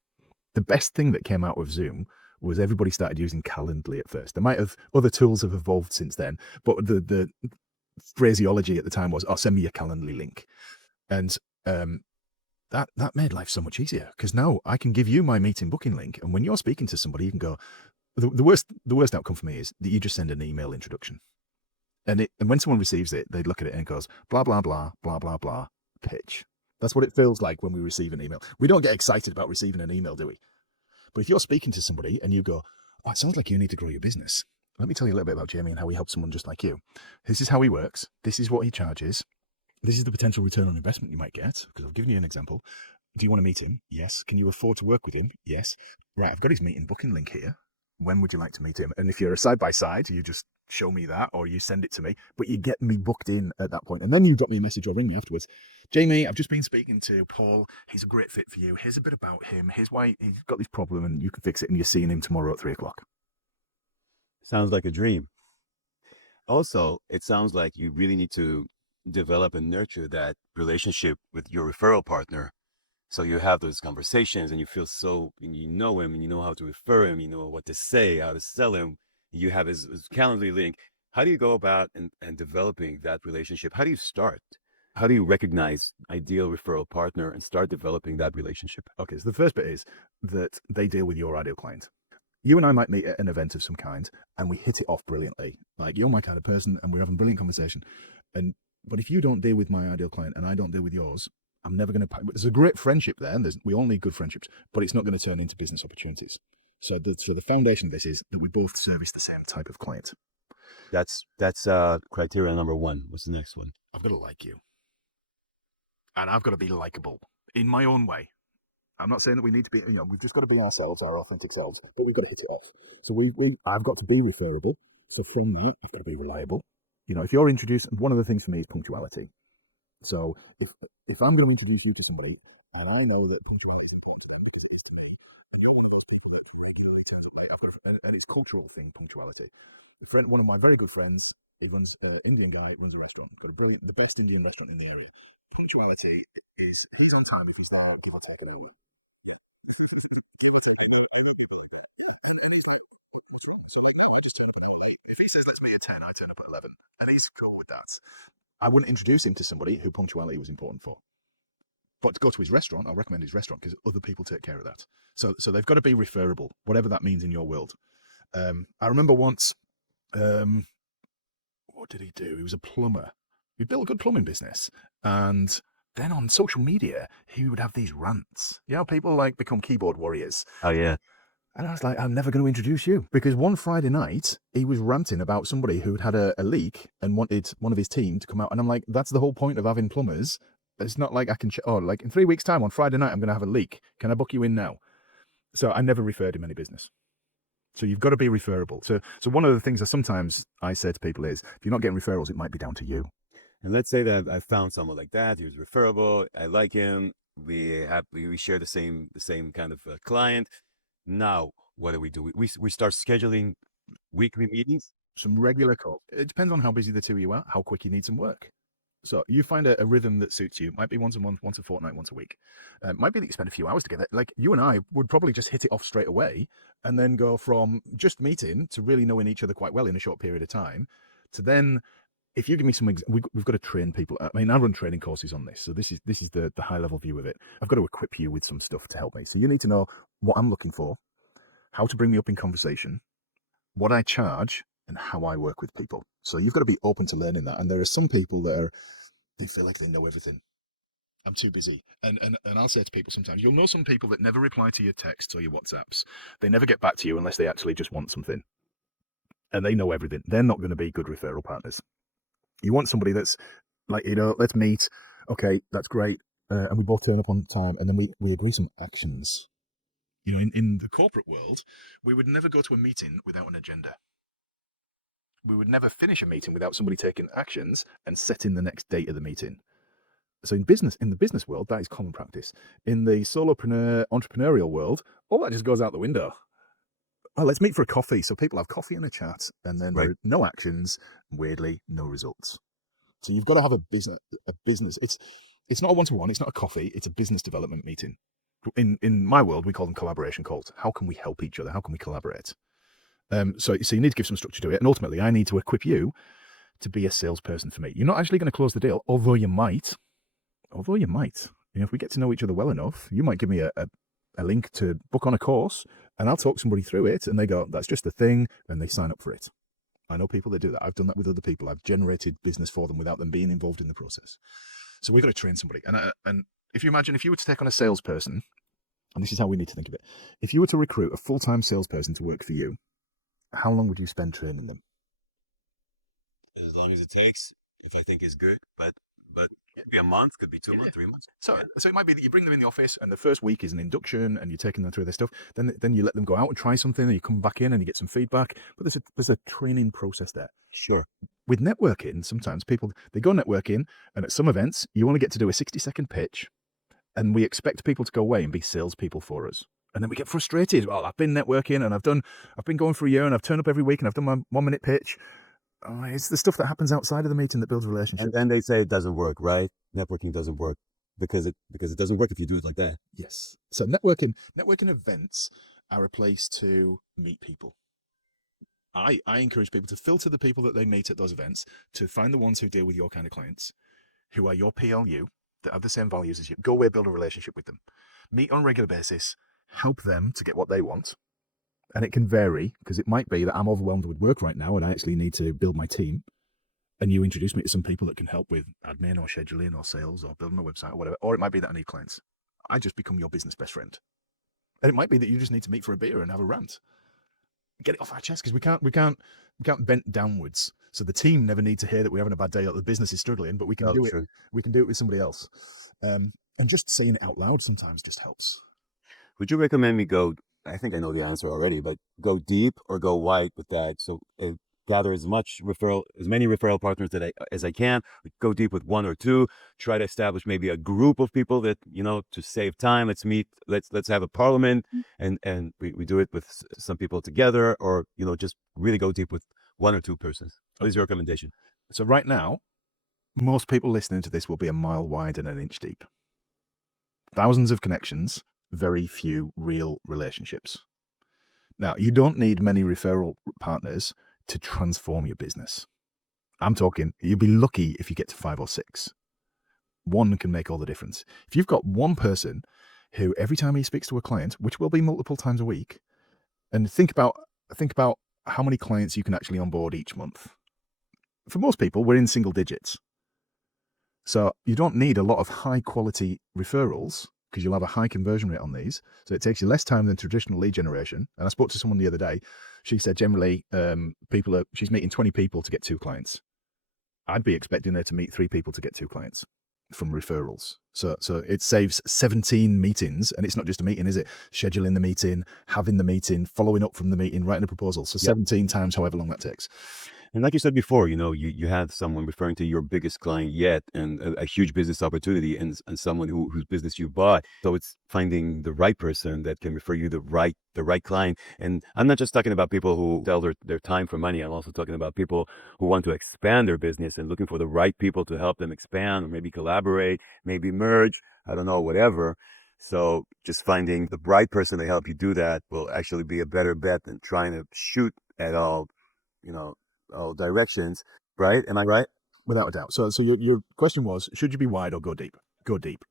The best thing that came out of Zoom was everybody started using Calendly at first. There might have other tools have evolved since then, but the phraseology at the time was, "Oh, send me your Calendly link," and that made life so much easier because now I can give you my meeting booking link, and when you're speaking to somebody, you can go. The worst outcome for me is that you just send an email introduction, and when someone receives it, they look at it and it goes blah blah blah blah blah blah pitch. That's what it feels like when we receive an email. We don't get excited about receiving an email, do we? But if you're speaking to somebody and you go, oh, it sounds like you need to grow your business. Let me tell you a little bit about Jamie and how he helps someone just like you. This is how he works. This is what he charges. This is the potential return on investment you might get, because I've given you an example. Do you want to meet him? Yes. Can you afford to work with him? Yes. Right, I've got his meeting booking link here. When would you like to meet him? And if you're a side-by-side, you just show me that or you send it to me, but you get me booked in at that point. And then you drop me a message or ring me afterwards. Jamie, I've just been speaking to Paul. He's a great fit for you. Here's a bit about him. Here's why he's got this problem and you can fix it. And you're seeing him tomorrow at 3:00. Sounds like a dream. Also, it sounds like you really need to develop and nurture that relationship with your referral partner. So you have those conversations and you feel and you know him and you know how to refer him, you know what to say, how to sell him. You have his Calendly link. How do you go about and developing that relationship? How do you start? How do you recognize ideal referral partner and start developing that relationship? Okay, so the first bit is that they deal with your ideal client. You and I might meet at an event of some kind and we hit it off brilliantly. Like, you're my kind of person and we're having a brilliant conversation. But if you don't deal with my ideal client and I don't deal with yours, I'm never going to. There's a great friendship there, and we all need good friendships, but it's not going to turn into business opportunities. So the foundation of this is that we both service the same type of client. That's criteria number 1. What's the next one? I've got to like you, and I've got to be likable in my own way. I'm not saying that we need to be. We've just got to be ourselves, our authentic selves, but we've got to hit it off. So I've got to be referable. So from that, I've got to be reliable. If you're introduced, one of the things for me is punctuality. So if I'm going to introduce you to somebody, and I know that punctuality is important to them because it is to me, and you're one of those people that regularly turns up late, and it's a cultural thing, punctuality. One of my very good friends, he runs Indian guy, runs a restaurant, got the best Indian restaurant in the area. Punctuality is he's on time if he's there, give or take an hour. And he's like, what's wrong? So no, I just turn up an hour late. If he says let's meet at 10, I turn up at 11, and he's cool with that. I wouldn't introduce him to somebody who punctuality was important for. But to go to his restaurant, I'll recommend his restaurant because other people take care of that. So they've got to be referable, whatever that means in your world. I remember once, what did he do? He was a plumber. He built a good plumbing business. And then on social media, he would have these rants. People become keyboard warriors. Oh, yeah. And I was like, I'm never going to introduce you. Because one Friday night, he was ranting about somebody who'd had a leak and wanted one of his team to come out. And I'm like, that's the whole point of having plumbers. It's not like I can, like in 3 weeks' time on Friday night, I'm going to have a leak. Can I book you in now? So I never referred him any business. So you've got to be referable. So one of the things that sometimes I say to people is, if you're not getting referrals, it might be down to you. And let's say that I found someone like that. He was referable. I like him. We share the same kind of client. Now, what do? We start scheduling weekly meetings. Some regular calls. It depends on how busy the two of you are, how quick you need some work. So you find a rhythm that suits you. Might be once a month, once a fortnight, once a week. Might be that you spend a few hours together. Like you and I would probably just hit it off straight away and then go from just meeting to really knowing each other quite well in a short period of time to then, if you give me some, we've got to train people. I mean, I run training courses on this. So this is the high level view of it. I've got to equip you with some stuff to help me. So you need to know what I'm looking for, how to bring me up in conversation, what I charge, and how I work with people. So you've got to be open to learning that. And there are some people that they feel like they know everything. I'm too busy. And I'll say to people sometimes, you'll know some people that never reply to your texts or your WhatsApps. They never get back to you unless they actually just want something. And they know everything. They're not going to be good referral partners. You want somebody that's like, let's meet. Okay, that's great. And we both turn up on time. And then we agree some actions. In the corporate world, we would never go to a meeting without an agenda. We would never finish a meeting without somebody taking actions and setting the next date of the meeting. So in the business world, that is common practice. In the entrepreneurial world, all that just goes out the window. Oh, let's meet for a coffee. So people have coffee and a chat, and then there are no actions, weirdly, no results. So you've got to have a business. It's not a one-to-one, it's not a coffee, it's a business development meeting. In my world, we call them collaboration calls. How can we help each other? How can we collaborate? So you need to give some structure to it. And ultimately, I need to equip you to be a salesperson for me. You're not actually going to close the deal, although you might. If we get to know each other well enough, you might give me a link to book on a course, and I'll talk somebody through it, and they go, that's just a thing, and they sign up for it. I know people that do that. I've done that with other people. I've generated business for them without them being involved in the process. So we've got to train somebody. And if you imagine, if you were to take on a salesperson, and this is how we need to think of it, if you were to recruit a full-time salesperson to work for you, how long would you spend training them? As long as it takes, if I think it's good, but it could be a month, could be 2 months, 3 months. So it might be that you bring them in the office, and the first week is an induction, and you're taking them through their stuff. Then you let them go out and try something, and you come back in and you get some feedback. But there's a training process there. Sure. With networking, sometimes people, they go networking, and at some events, you only get to do a 60-second pitch, and we expect people to go away and be salespeople for us. And then we get frustrated. Well, I've been networking, and I've been going for a year, and I've turned up every week, and I've done my 1-minute pitch. It's the stuff that happens outside of the meeting that builds relationships. And then they say it doesn't work, right? Networking doesn't work because it doesn't work if you do it like that. Yes. So networking events are a place to meet people. I encourage people to filter the people that they meet at those events, to find the ones who deal with your kind of clients, who are your PLU, that have the same values as you. Go away, build a relationship with them. Meet on a regular basis, help them to get what they want. And it can vary, because it might be that I'm overwhelmed with work right now and I actually need to build my team. And you introduce me to some people that can help with admin or scheduling or sales or building a website or whatever. Or it might be that I need clients. I just become your business best friend. And it might be that you just need to meet for a beer and have a rant. Get it off our chest, because we can't bend downwards. So the team never need to hear that we're having a bad day or the business is struggling, but we can do it. We can do it with somebody else. And just saying it out loud sometimes just helps. Would you recommend me go, I think I know the answer already, but go deep or go wide with that? So gather as many referral partners as I can, go deep with 1 or 2, try to establish maybe a group of people that, to save time, let's meet, let's have a parliament, and we do it with some people together, or, just really go deep with 1 or 2 persons. What is your recommendation? So right now, most people listening to this will be a mile wide and an inch deep. Thousands of connections, very few real relationships. Now, you don't need many referral partners to transform your business. I'm talking, you'll be lucky if you get to 5 or 6. One can make all the difference. If you've got one person who every time he speaks to a client, which will be multiple times a week, and think about how many clients you can actually onboard each month. For most people, we're in single digits. So you don't need a lot of high quality referrals, because you'll have a high conversion rate on these. So it takes you less time than traditional lead generation. And I spoke to someone the other day. She said generally she's meeting 20 people to get 2 clients. I'd be expecting her to meet 3 people to get 2 clients from referrals. So it saves 17 meetings, and it's not just a meeting, is it? Scheduling the meeting, having the meeting, following up from the meeting, writing a proposal. So 17 times however long that takes. And like you said before, you have someone referring to your biggest client yet and a huge business opportunity and someone whose business you bought. So it's finding the right person that can refer you the right client. And I'm not just talking about people who sell their time for money. I'm also talking about people who want to expand their business and looking for the right people to help them expand or maybe collaborate, maybe merge, I don't know, whatever. So just finding the right person to help you do that will actually be a better bet than trying to shoot at you know, all directions, right? Am I right? Without a doubt. So your question was, should you be wide or go deep? Go deep.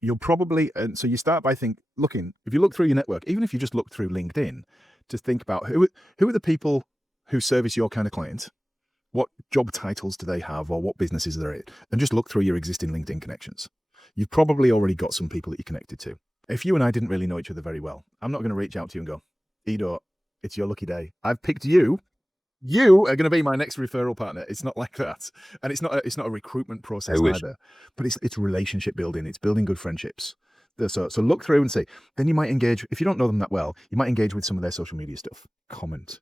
You'll probably, and so you start by looking, if you look through your network, even if you just look through LinkedIn, to think about who are the people who service your kind of client, what job titles do they have, or what businesses they're in, and just look through your existing LinkedIn connections. You've probably already got some people that you're connected to. If you and I didn't really know each other very well, I'm not going to reach out to you and go, Ido, it's your lucky day. I've picked you. You are going to be my next referral partner. It's not like that. And it's not a recruitment process either, but it's relationship building. It's building good friendships. So look through and see. Then you might engage, if you don't know them that well, you might engage with some of their social media stuff. Comment.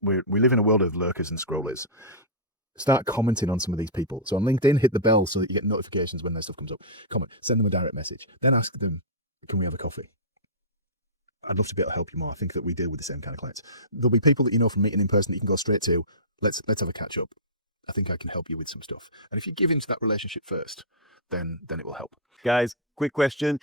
We live in a world of lurkers and scrollers. Start commenting on some of these people. So on LinkedIn, hit the bell so that you get notifications when their stuff comes up. Comment, send them a direct message. Then ask them, can we have a coffee? I'd love to be able to help you more. I think that we deal with the same kind of clients. There'll be people that you know from meeting in person that you can go straight to. Let's have a catch up. I think I can help you with some stuff. And if you give into that relationship first, then it will help. Guys, quick question.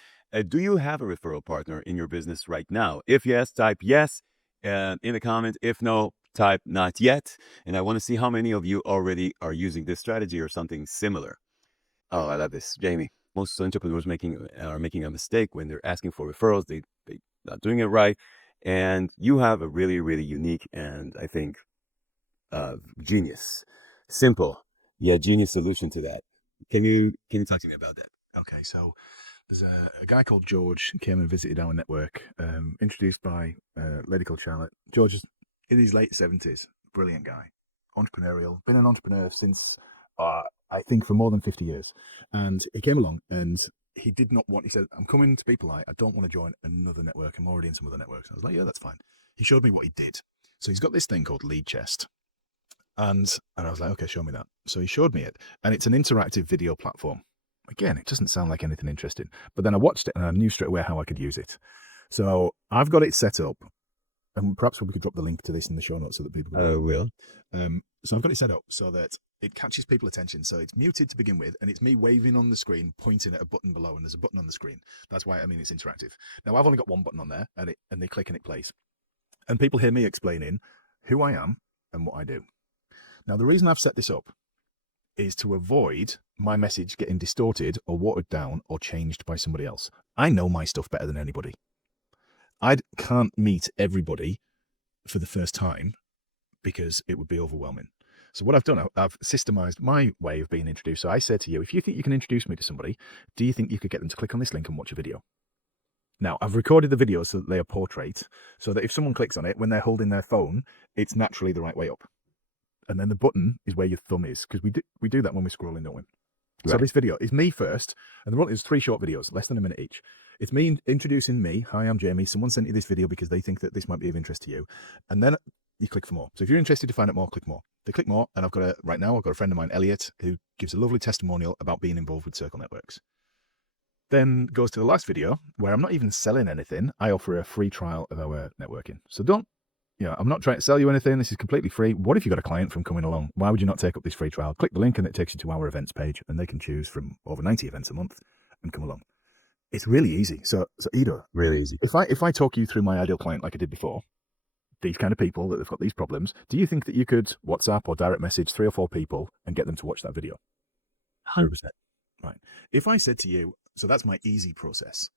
Do you have a referral partner in your business right now? If yes, type yes in the comment. If no, type not yet. And I want to see how many of you already are using this strategy or something similar. Oh, I love this, Jamie. Most entrepreneurs are making a mistake when they're asking for referrals. They're not doing it right. And you have a really, really unique and I think genius, simple, yet genius solution to that. Can you talk to me about that? Okay, so there's a guy called George who came and visited our network, introduced by a lady called Charlotte. George is in his late 70s, brilliant guy, entrepreneurial, been an entrepreneur since I think for more than 50 years. And he came along and he said, I'm coming to be polite. I don't want to join another network. I'm already in some other networks. I was like, yeah, that's fine. He showed me what he did. So he's got this thing called Lead Chest. And I was like, okay, show me that. So he showed me it. And it's an interactive video platform. Again, it doesn't sound like anything interesting. But then I watched it and I knew straight away how I could use it. So I've got it set up. And perhaps we could drop the link to this in the show notes so that people can. I will. So I've got it set up so that it catches people's attention. So it's muted to begin with, and it's me waving on the screen, pointing at a button below, and there's a button on the screen. That's why it's interactive. Now I've only got one button on there, and they click and it plays. And people hear me explaining who I am and what I do. Now the reason I've set this up is to avoid my message getting distorted or watered down or changed by somebody else. I know my stuff better than anybody. I can't meet everybody for the first time because it would be overwhelming. So what I've done, I've systemized my way of being introduced. So I said to you, if you think you can introduce me to somebody, do you think you could get them to click on this link and watch a video? Now, I've recorded the videos so that they are portrait, so that if someone clicks on it, when they're holding their phone, it's naturally the right way up. And then the button is where your thumb is, because we do that when we're scrolling, don't we? Right. So this video is me first, and there's 3 short videos, less than a minute each. It's me introducing me. Hi, I'm Jamie. Someone sent you this video because they think that this might be of interest to you. And then you click for more. So if you're interested to find out more, click more. They click more, and I've got a friend of mine, Elliot, who gives a lovely testimonial about being involved with Circle Networks. Then goes to the last video where I'm not even selling anything. I offer a free trial of our networking. So I'm not trying to sell you anything. This is completely free. What if you got a client from coming along? Why would you not take up this free trial? Click the link and it takes you to our events page, and they can choose from over 90 events a month and come along. It's really easy. So Ido, really easy. If I talk you through my ideal client like I did before, these kind of people that have got these problems, do you think that you could WhatsApp or direct message 3 or 4 people and get them to watch that video? 100%. Right. If I said to you, so that's my easy process.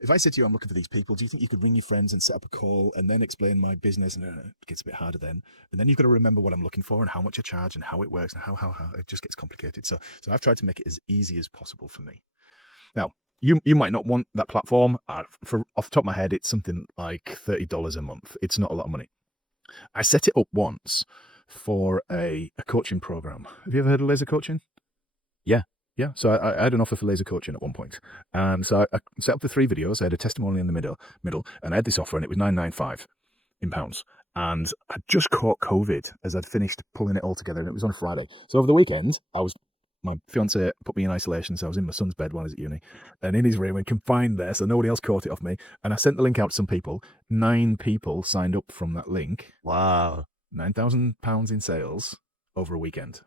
If I said to you, I'm looking for these people, do you think you could ring your friends and set up a call and then explain my business? And it gets a bit harder then. And then you've got to remember what I'm looking for and how much I charge and how it works and how it just gets complicated. So I've tried to make it as easy as possible for me. Now, you might not want that platform. Off the top of my head, it's something like $30 a month. It's not a lot of money. I set it up once for a coaching program. Have you ever heard of laser coaching? Yeah. So I had an offer for laser coaching at one point. And so I set up the 3 videos. I had a testimonial in the middle, and I had this offer, and it was $995 in pounds. and I just caught COVID as I'd finished pulling it all together, and it was on Friday. So over the weekend, my fiance put me in isolation, so I was in my son's bed while I was at uni, and in his room and confined there, so nobody else caught it off me. And I sent the link out to some people. 9 people signed up from that link. Wow. £9,000 in sales over a weekend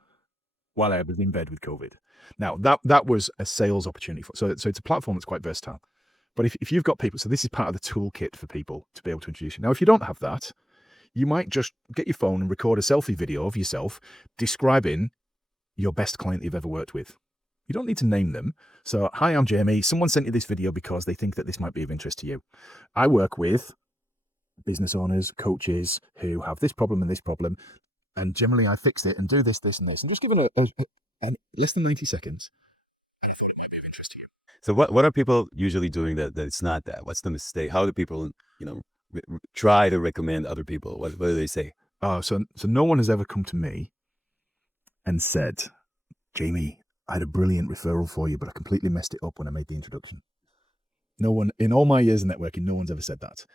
while I was in bed with COVID. Now that was a sales opportunity so it's a platform that's quite versatile. But if you've got people, so this is part of the toolkit for people to be able to introduce you. Now, if you don't have that, you might just get your phone and record a selfie video of yourself describing your best client you've ever worked with. You don't need to name them. So, hi, I'm Jamie. Someone sent you this video because they think that this might be of interest to you. I work with business owners, coaches who have this problem and this problem, and generally I fix it and do this, this, and this. And just give it a less than 90 seconds. And I thought it might be of interest to you. So what are people usually doing that it's not that? What's the mistake? How do people, try to recommend other people? What do they say? Oh, so no one has ever come to me and said, Jamie, I had a brilliant referral for you, but I completely messed it up when I made the introduction. No one, in all my years of networking, no one's ever said that.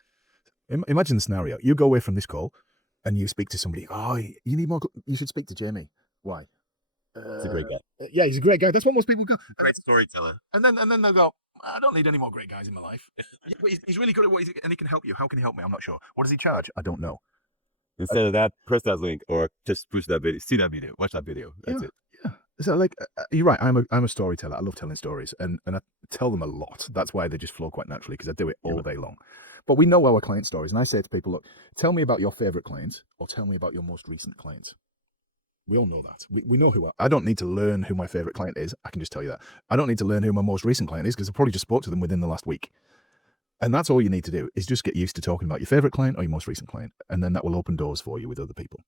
Imagine the scenario. You go away from this call and you speak to somebody. Oh, you should speak to Jamie. Why? He's a great guy. Yeah, he's a great guy. That's what most people go. Great storyteller. And then they'll go, I don't need any more great guys in my life. Yeah, but he's really good at what and he can help you. How can he help me? I'm not sure. What does he charge? I don't know. Instead of that, press that link or just push that video, see that video, watch that video. That's it. Yeah. So like, you're right. I'm a storyteller. I love telling stories and I tell them a lot. That's why they just flow quite naturally because I do it all day long. But we know our client stories. And I say to people, look, tell me about your favorite client or tell me about your most recent client. We all know that. We know I don't need to learn who my favorite client is. I can just tell you that. I don't need to learn who my most recent client is because I probably just spoke to them within the last week. And that's all you need to do is just get used to talking about your favorite client or your most recent client. And then that will open doors for you with other people.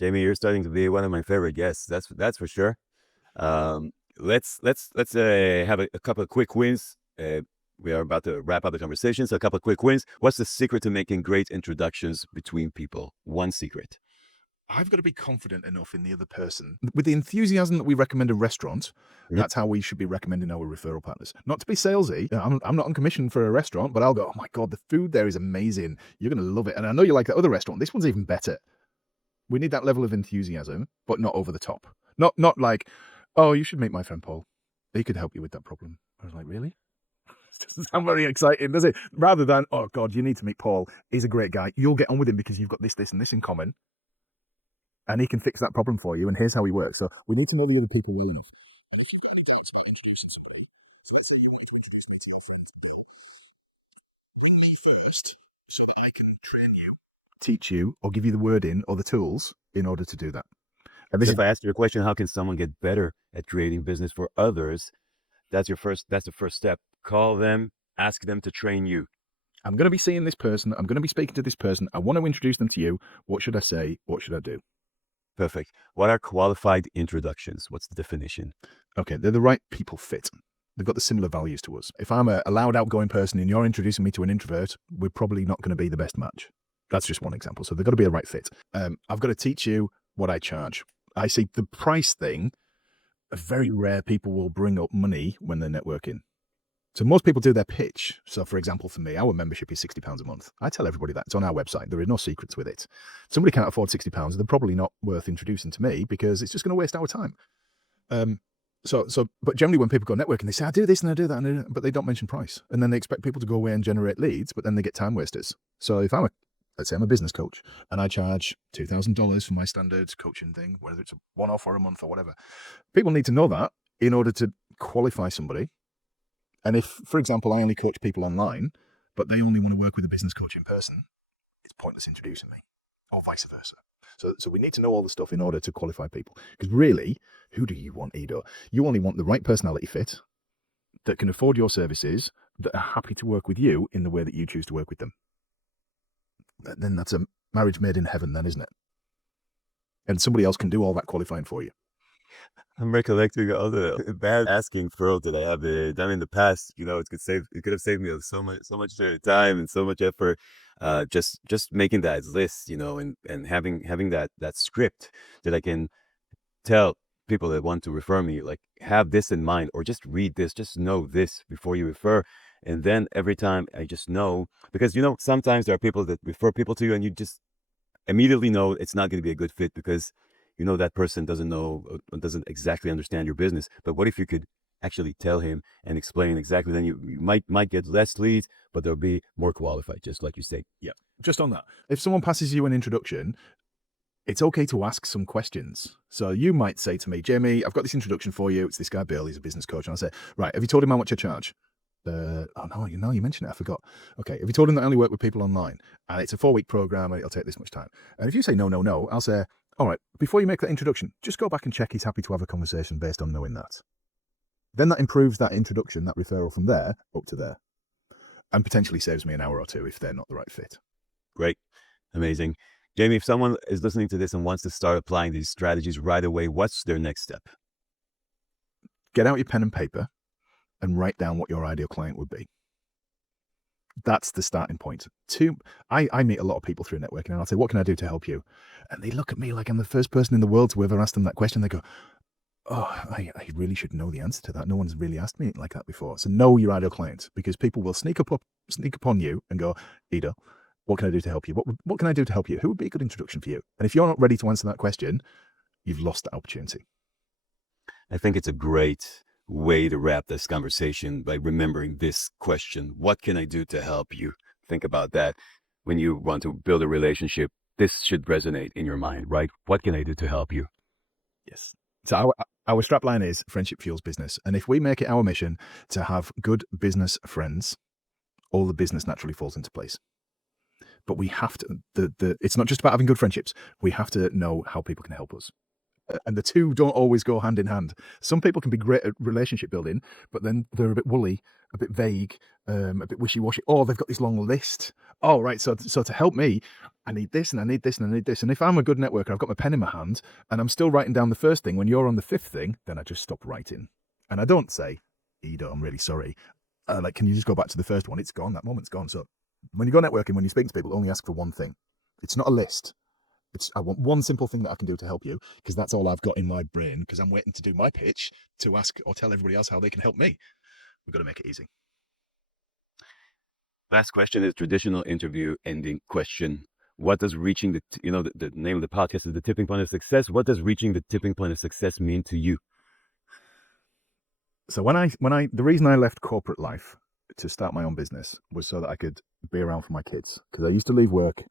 Jamie, you're starting to be one of my favorite guests. That's for sure. Let's have a couple of quick wins. We are about to wrap up the conversation. So a couple of quick wins. What's the secret to making great introductions between people? One secret. I've got to be confident enough in the other person. With the enthusiasm that we recommend a restaurant, that's how we should be recommending our referral partners. Not to be salesy. I'm not on commission for a restaurant, but I'll go, oh my God, the food there is amazing. You're going to love it. And I know you like that other restaurant. This one's even better. We need that level of enthusiasm, but not over the top. Not like, oh, you should meet my friend Paul. He could help you with that problem. I was like, really? It doesn't sound very exciting, does it? Rather than, oh God, you need to meet Paul. He's a great guy. You'll get on with him because you've got this, this, and this in common. And he can fix that problem for you, and here's how he works. So we need to know the other people well enough. So that I can train you, teach you, or give you the wording or the tools in order to do that. And if I ask you a question, how can someone get better at creating business for others? That's the first step. Call them, ask them to train you. I'm going to be seeing this person. I'm going to be speaking to this person. I want to introduce them to you. What should I say? What should I do? Perfect. What are qualified introductions? What's the definition? Okay, they're the right people fit. They've got the similar values to us. If I'm a loud, outgoing person and you're introducing me to an introvert, we're probably not going to be the best match. That's just one example. So they've got to be a right fit. I've got to teach you what I charge. I see the price thing. Very rare people will bring up money when they're networking. So most people do their pitch. So for example, for me, our membership is £60 a month. I tell everybody that. It's on our website. There are no secrets with it. Somebody can't afford £60. They're probably not worth introducing to me because it's just going to waste our time. But generally when people go networking, they say, I do this and I do that, but they don't mention price. And then they expect people to go away and generate leads, but then they get time wasters. So if let's say I'm a business coach and I charge $2,000 for my standard coaching thing, whether it's a one-off or a month or whatever, people need to know that in order to qualify somebody. And if, for example, I only coach people online, but they only want to work with a business coach in person, it's pointless introducing me, or vice versa. So we need to know all the stuff in order to qualify people. Because really, who do you want, Ido? You only want the right personality fit that can afford your services, that are happy to work with you in the way that you choose to work with them. Then that's a marriage made in heaven then, isn't it? And somebody else can do all that qualifying for you. I'm recollecting all the bad asking referrals that I have done in the past. It could have saved me so much time and so much effort. Just making that list, and having that script that I can tell people that want to refer me, like, have this in mind, or just read this, just know this before you refer. And then every time I just know, because, sometimes there are people that refer people to you and you just immediately know it's not going to be a good fit because that person doesn't know, doesn't exactly understand your business. But what if you could actually tell him and explain exactly? Then you might get less leads, but they'll be more qualified, just like you say. Yeah. Just on that, if someone passes you an introduction, it's okay to ask some questions. So you might say to me, Jamie, I've got this introduction for you. It's this guy, Bill. He's a business coach. And I say, right, have you told him how much I charge? Oh, no, you mentioned it. I forgot. Okay. Have you told him that I only work with people online and it's a 4-week program and it'll take this much time? And if you say, no, I'll say, all right, before you make that introduction, just go back and check he's happy to have a conversation based on knowing that. Then that improves that introduction, that referral from there up to there, and potentially saves me an hour or two if they're not the right fit. Great. Amazing. Jamie, if someone is listening to this and wants to start applying these strategies right away, what's their next step? Get out your pen and paper and write down what your ideal client would be. That's the starting point. I meet a lot of people through networking and I'll say, what can I do to help you? And they look at me like I'm the first person in the world to ever ask them that question. They go, oh, I really should know the answer to that. No one's really asked me like that before. So know your ideal client, because people will sneak upon you and go, Ido, what can I do to help you? What can I do to help you? Who would be a good introduction for you? And if you're not ready to answer that question, you've lost that opportunity. I think it's a great way to wrap this conversation by remembering this question. What can I do to help you? Think about that. When you want to build a relationship, this should resonate in your mind, right? What can I do to help you? Yes. So our strapline is friendship fuels business. And if we make it our mission to have good business friends, all the business naturally falls into place. But we have to, it's not just about having good friendships. We have to know how people can help us. And the two don't always go hand in hand. Some people can be great at relationship building, but then they're a bit woolly, a bit vague, a bit wishy-washy. Oh, they've got this long list. Oh, right. So to help me, I need this and I need this and I need this. And if I'm a good networker, I've got my pen in my hand and I'm still writing down the first thing. When you're on the fifth thing, then I just stop writing. And I don't say, Ido, I'm really sorry. Can you just go back to the first one? It's gone. That moment's gone. So when you go networking, when you speak to people, only ask for one thing. It's not a list. I want one simple thing that I can do to help you, because that's all I've got in my brain, because I'm waiting to do my pitch to ask or tell everybody else how they can help me. We've got to make it easy. Last question is traditional interview ending question. What does reaching the name of the podcast is The Tipping Point of Success. What does reaching the tipping point of success mean to you? So the reason I left corporate life to start my own business was so that I could be around for my kids, because I used to leave work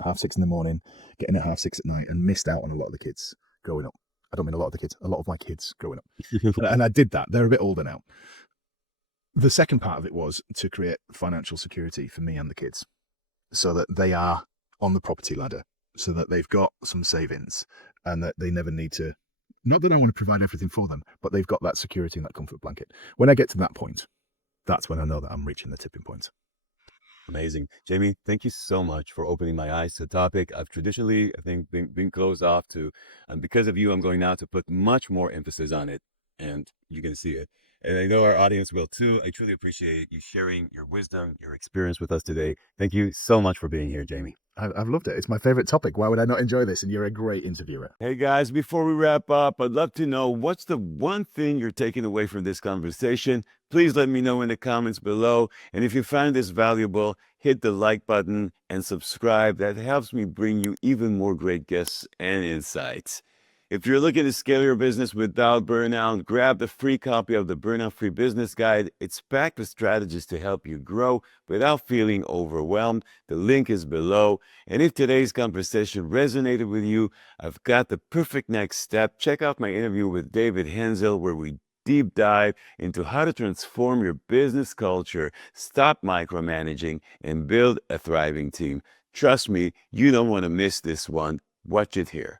6:30 in the morning, get in at 6:30 at night, and missed out on a lot of the kids growing up. I don't mean a lot of the kids, a lot of my kids growing up. And I did that. They're a bit older now. The second part of it was to create financial security for me and the kids, so that they are on the property ladder, so that they've got some savings and that they never need to, not that I want to provide everything for them, but they've got that security and that comfort blanket. When I get to that point, that's when I know that I'm reaching the tipping point. Amazing. Jamie, thank you so much for opening my eyes to the topic. I've traditionally, I think, been closed off to, and because of you, I'm going now to put much more emphasis on it, and you can see it. And I know our audience will too. I truly appreciate you sharing your wisdom, your experience with us today. Thank you so much for being here, Jamie. I've loved it. It's my favorite topic. Why would I not enjoy this? And you're a great interviewer. Hey guys, before we wrap up, I'd love to know, what's the one thing you're taking away from this conversation? Please let me know in the comments below. And if you found this valuable, hit the like button and subscribe. That helps me bring you even more great guests and insights. If you're looking to scale your business without burnout, grab the free copy of the Burnout-Free Business Guide. It's packed with strategies to help you grow without feeling overwhelmed. The link is below. And if today's conversation resonated with you, I've got the perfect next step. Check out my interview with David Hensel, where we deep dive into how to transform your business culture, stop micromanaging, and build a thriving team. Trust me, you don't want to miss this one. Watch it here.